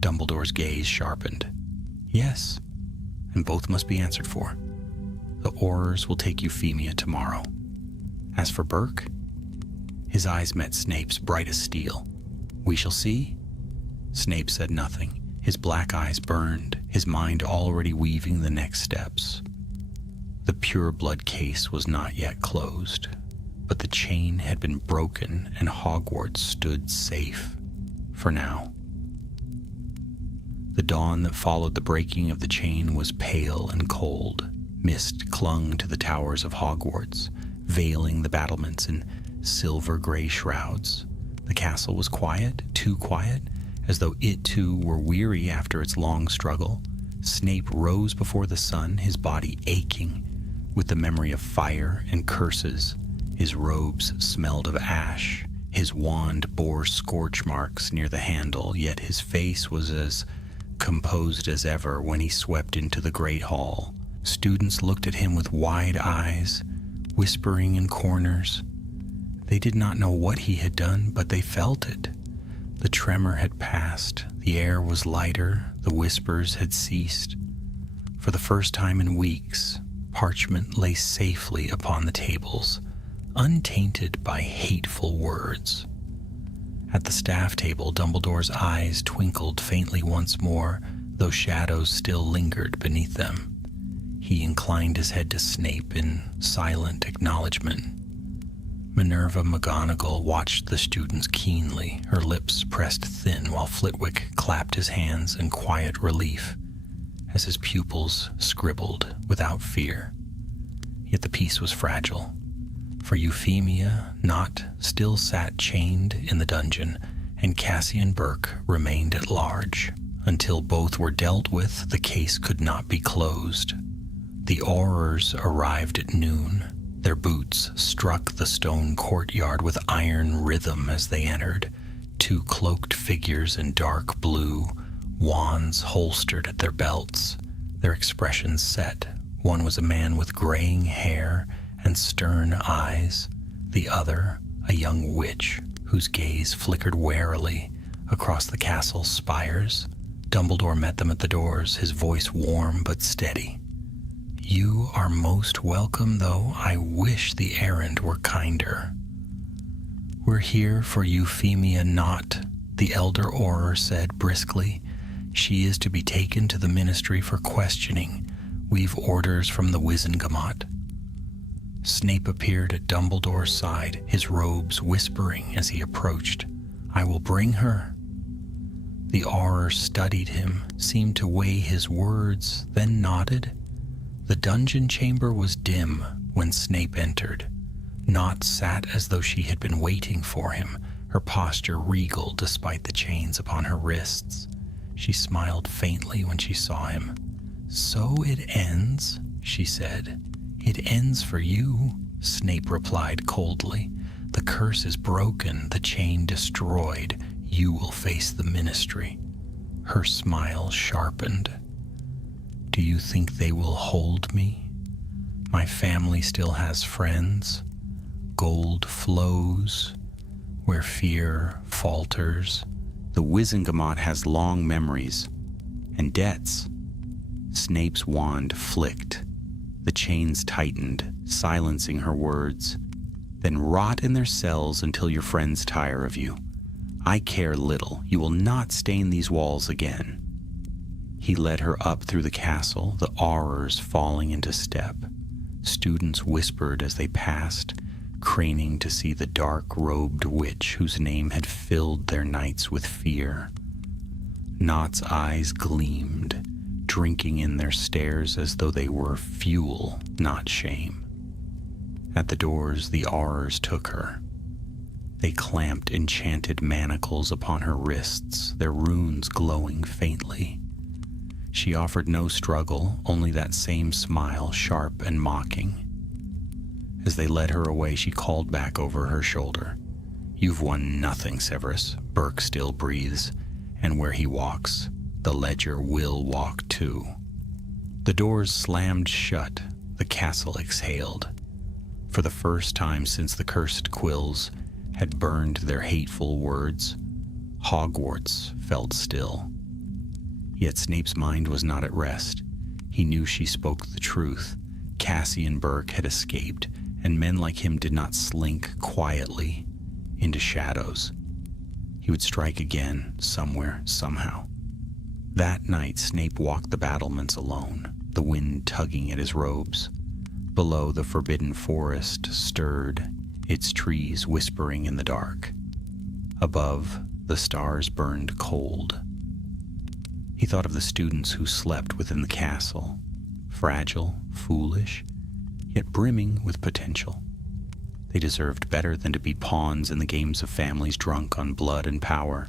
Dumbledore's gaze sharpened. "Yes, and both must be answered for. The Aurors will take Euphemia tomorrow. As for Burke," his eyes met Snape's bright as steel. "We shall see." Snape said nothing. His black eyes burned, his mind already weaving the next steps. The Pureblood case was not yet closed, but the chain had been broken and Hogwarts stood safe, for now. The dawn that followed the breaking of the chain was pale and cold. Mist clung to the towers of Hogwarts, veiling the battlements in silver-gray shrouds. The castle was quiet, too quiet, as though it too were weary after its long struggle. Snape rose before the sun, his body aching with the memory of fire and curses. His robes smelled of ash. His wand bore scorch marks near the handle, yet his face was as composed as ever when he swept into the great hall. Students looked at him with wide eyes, whispering in corners. They did not know what he had done, but they felt it. The tremor had passed, the air was lighter, the whispers had ceased. For the first time in weeks, parchment lay safely upon the tables, untainted by hateful words. At the staff table, Dumbledore's eyes twinkled faintly once more, though shadows still lingered beneath them. He inclined his head to Snape in silent acknowledgement. Minerva McGonagall watched the students keenly, her lips pressed thin while Flitwick clapped his hands in quiet relief as his pupils scribbled without fear. Yet the peace was fragile. For Euphemia, Not still sat chained in the dungeon, and Cassian Burke remained at large. Until both were dealt with, the case could not be closed. The Aurors arrived at noon. Their boots struck the stone courtyard with iron rhythm as they entered. Two cloaked figures in dark blue, wands holstered at their belts, their expressions set. One was a man with graying hair and stern eyes, the other a young witch whose gaze flickered warily across the castle's spires. Dumbledore met them at the doors, his voice warm but steady. "You are most welcome, though I wish the errand were kinder." "We're here for Euphemia Not," the elder Auror said briskly. "She is to be taken to the ministry for questioning. We've orders from the Wizengamot." Snape appeared at Dumbledore's side, his robes whispering as he approached. "I will bring her." The Auror studied him, seemed to weigh his words, then nodded. The dungeon chamber was dim when Snape entered. Not sat as though she had been waiting for him, her posture regal despite the chains upon her wrists. She smiled faintly when she saw him. "So it ends," she said. "It ends for you," Snape replied coldly. "The curse is broken, the chain destroyed. You will face the ministry." Her smile sharpened. "Do you think they will hold me? My family still has friends. Gold flows where fear falters." The Wizengamot has long memories and debts. Snape's wand flicked. The chains tightened, silencing her words. "Then rot in their cells until your friends tire of you. I care little. You will not stain these walls again." He led her up through the castle, the Aurors falling into step. Students whispered as they passed, craning to see the dark-robed witch whose name had filled their nights with fear. Not's eyes gleamed, drinking in their stares as though they were fuel, not shame. At the doors, the Aurors took her. They clamped enchanted manacles upon her wrists, their runes glowing faintly. She offered no struggle, only that same smile, sharp and mocking. As they led her away, she called back over her shoulder. "You've won nothing, Severus. Burke still breathes, and where he walks, the ledger will walk too." The doors slammed shut. The castle exhaled. For the first time since the cursed quills had burned their hateful words, Hogwarts felt still. Yet Snape's mind was not at rest. He knew she spoke the truth. Cassian Burke had escaped, and men like him did not slink quietly into shadows. He would strike again, somewhere, somehow. That night, Snape walked the battlements alone, the wind tugging at his robes. Below, the forbidden forest stirred, its trees whispering in the dark. Above, the stars burned cold. He thought of the students who slept within the castle, fragile, foolish, yet brimming with potential. They deserved better than to be pawns in the games of families drunk on blood and power.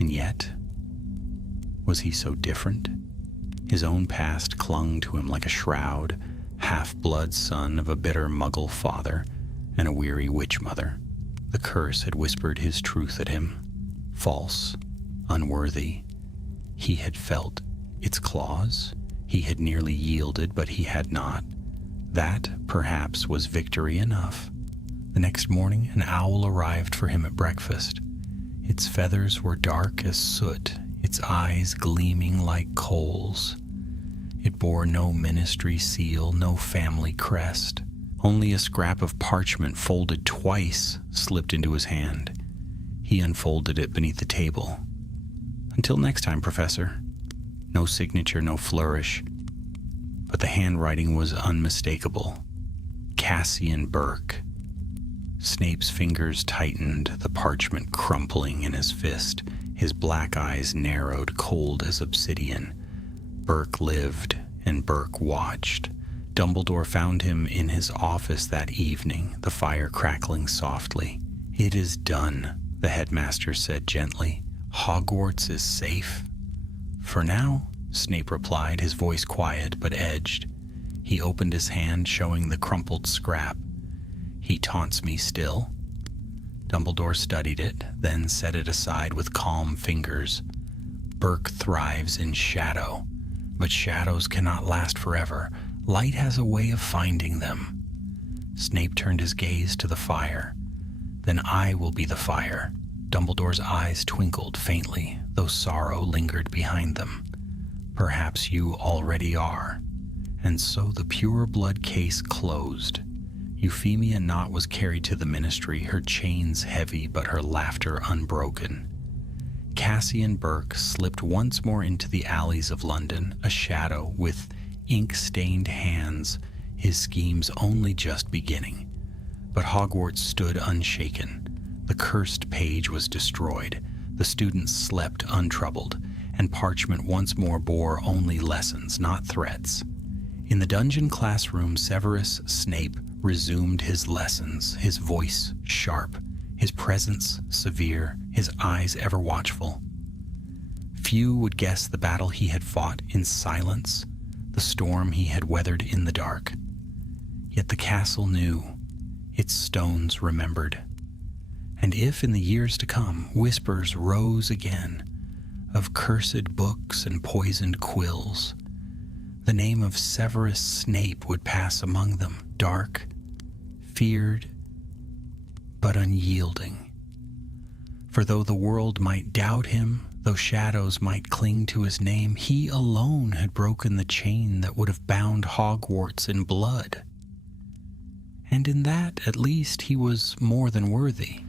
And yet, was he so different? His own past clung to him like a shroud, half-blood son of a bitter muggle father and a weary witch mother. The curse had whispered his truth at him. False, unworthy. He had felt its claws. He had nearly yielded, but he had not. That, perhaps, was victory enough. The next morning, an owl arrived for him at breakfast. Its feathers were dark as soot, its eyes gleaming like coals. It bore no ministry seal, no family crest. Only a scrap of parchment folded twice slipped into his hand. He unfolded it beneath the table. "Until next time, Professor." No signature, no flourish, but the handwriting was unmistakable. Cassian Burke. Snape's fingers tightened, the parchment crumpling in his fist. His black eyes narrowed, cold as obsidian. Burke lived, and Burke watched. Dumbledore found him in his office that evening, the fire crackling softly. "It is done," the headmaster said gently. "Hogwarts is safe." "For now," Snape replied, his voice quiet but edged. He opened his hand, showing the crumpled scrap. "He taunts me still." Dumbledore studied it, then set it aside with calm fingers. "Burke thrives in shadow, but shadows cannot last forever. Light has a way of finding them." Snape turned his gaze to the fire. "Then I will be the fire." Dumbledore's eyes twinkled faintly, though sorrow lingered behind them. "Perhaps you already are." And so the Pureblood case closed. Euphemia Knott was carried to the ministry, her chains heavy but her laughter unbroken. Cassian Burke slipped once more into the alleys of London, a shadow with ink-stained hands, his schemes only just beginning. But Hogwarts stood unshaken. The cursed page was destroyed. The students slept untroubled, and parchment once more bore only lessons, not threats. In the dungeon classroom, Severus Snape resumed his lessons, his voice sharp, his presence severe, his eyes ever watchful. Few would guess the battle he had fought in silence, the storm he had weathered in the dark. Yet the castle knew, its stones remembered. And if in the years to come whispers rose again of cursed books and poisoned quills, the name of Severus Snape would pass among them, dark, feared, but unyielding. For though the world might doubt him, though shadows might cling to his name, he alone had broken the chain that would have bound Hogwarts in blood. And in that, at least, he was more than worthy.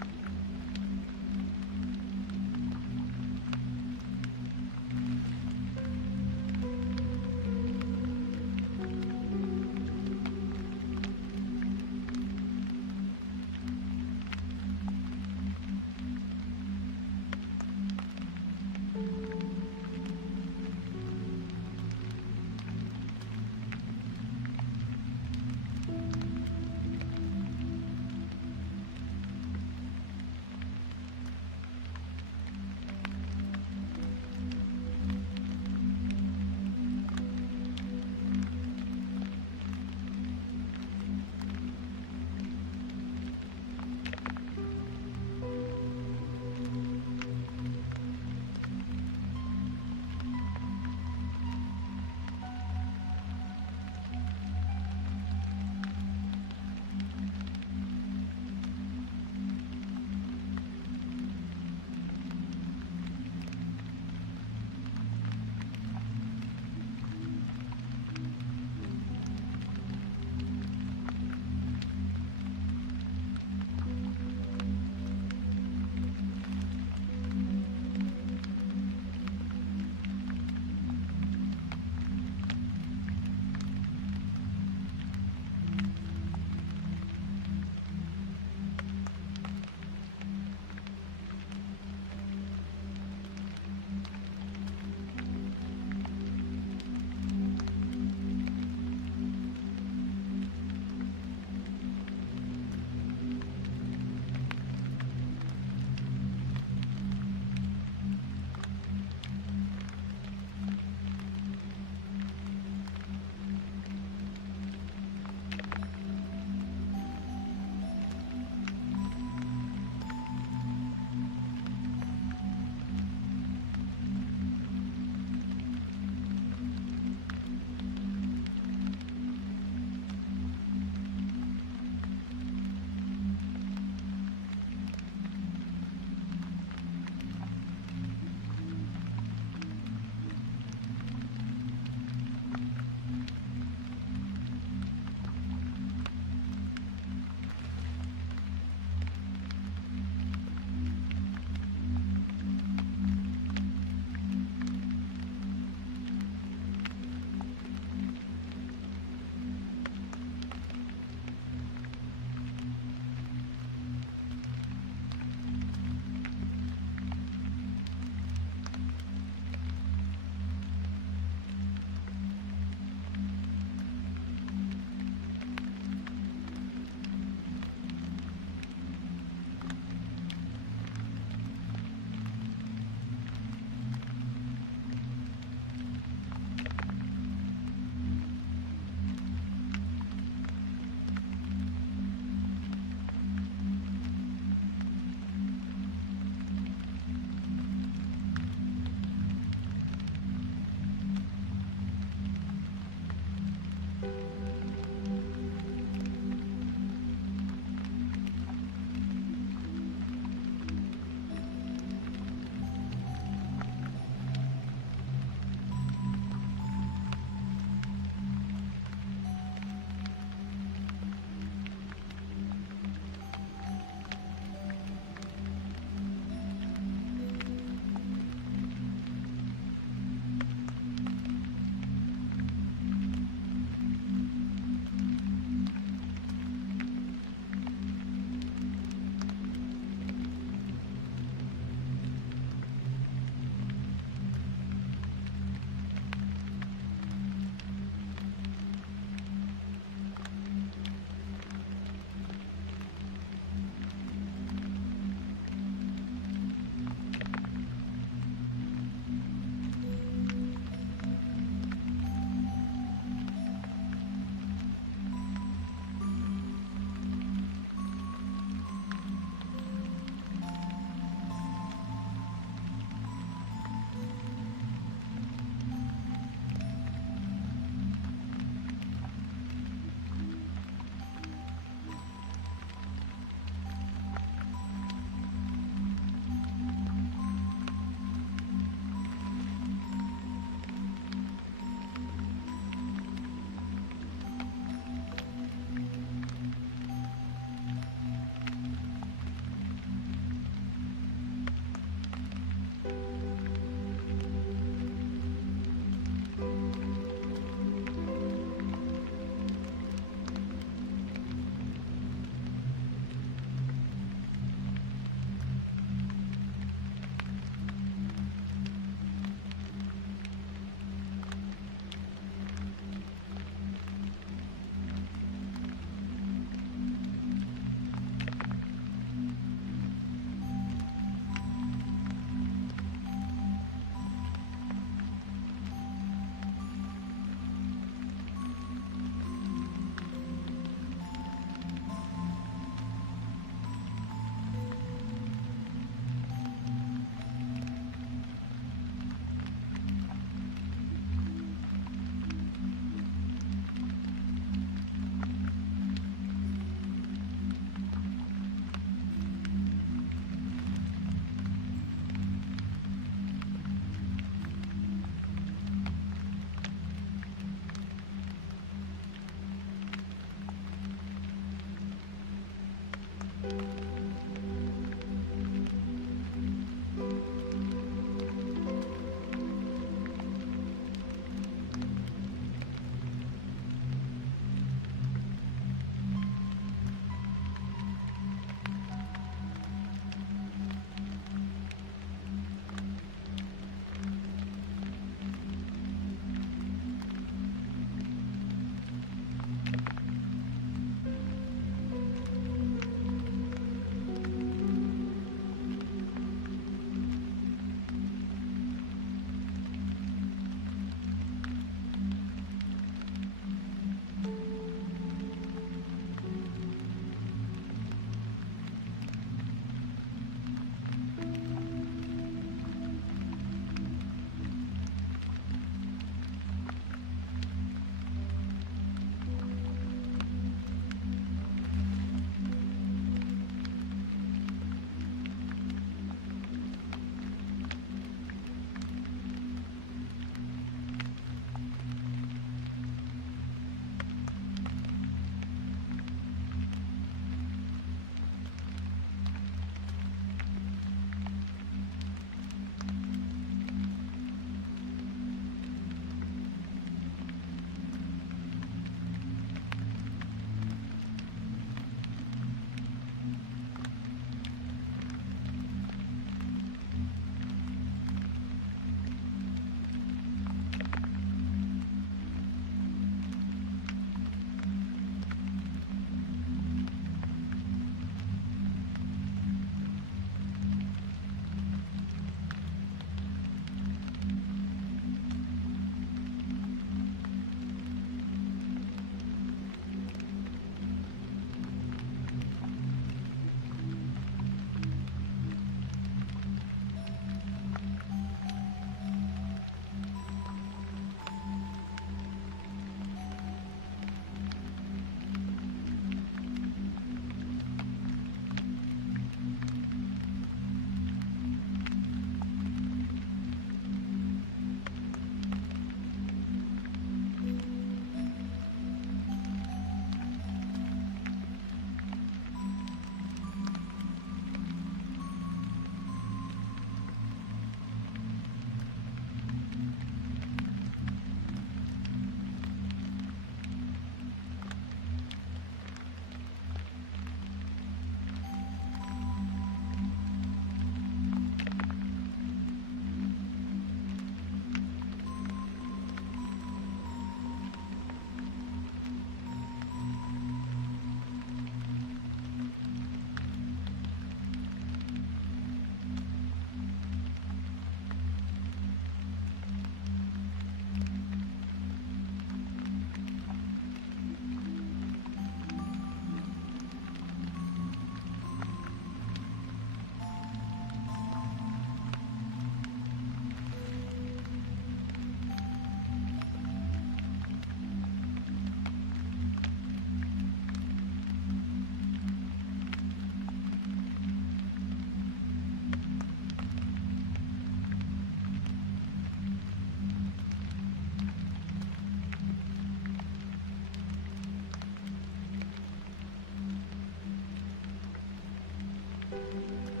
Thank you.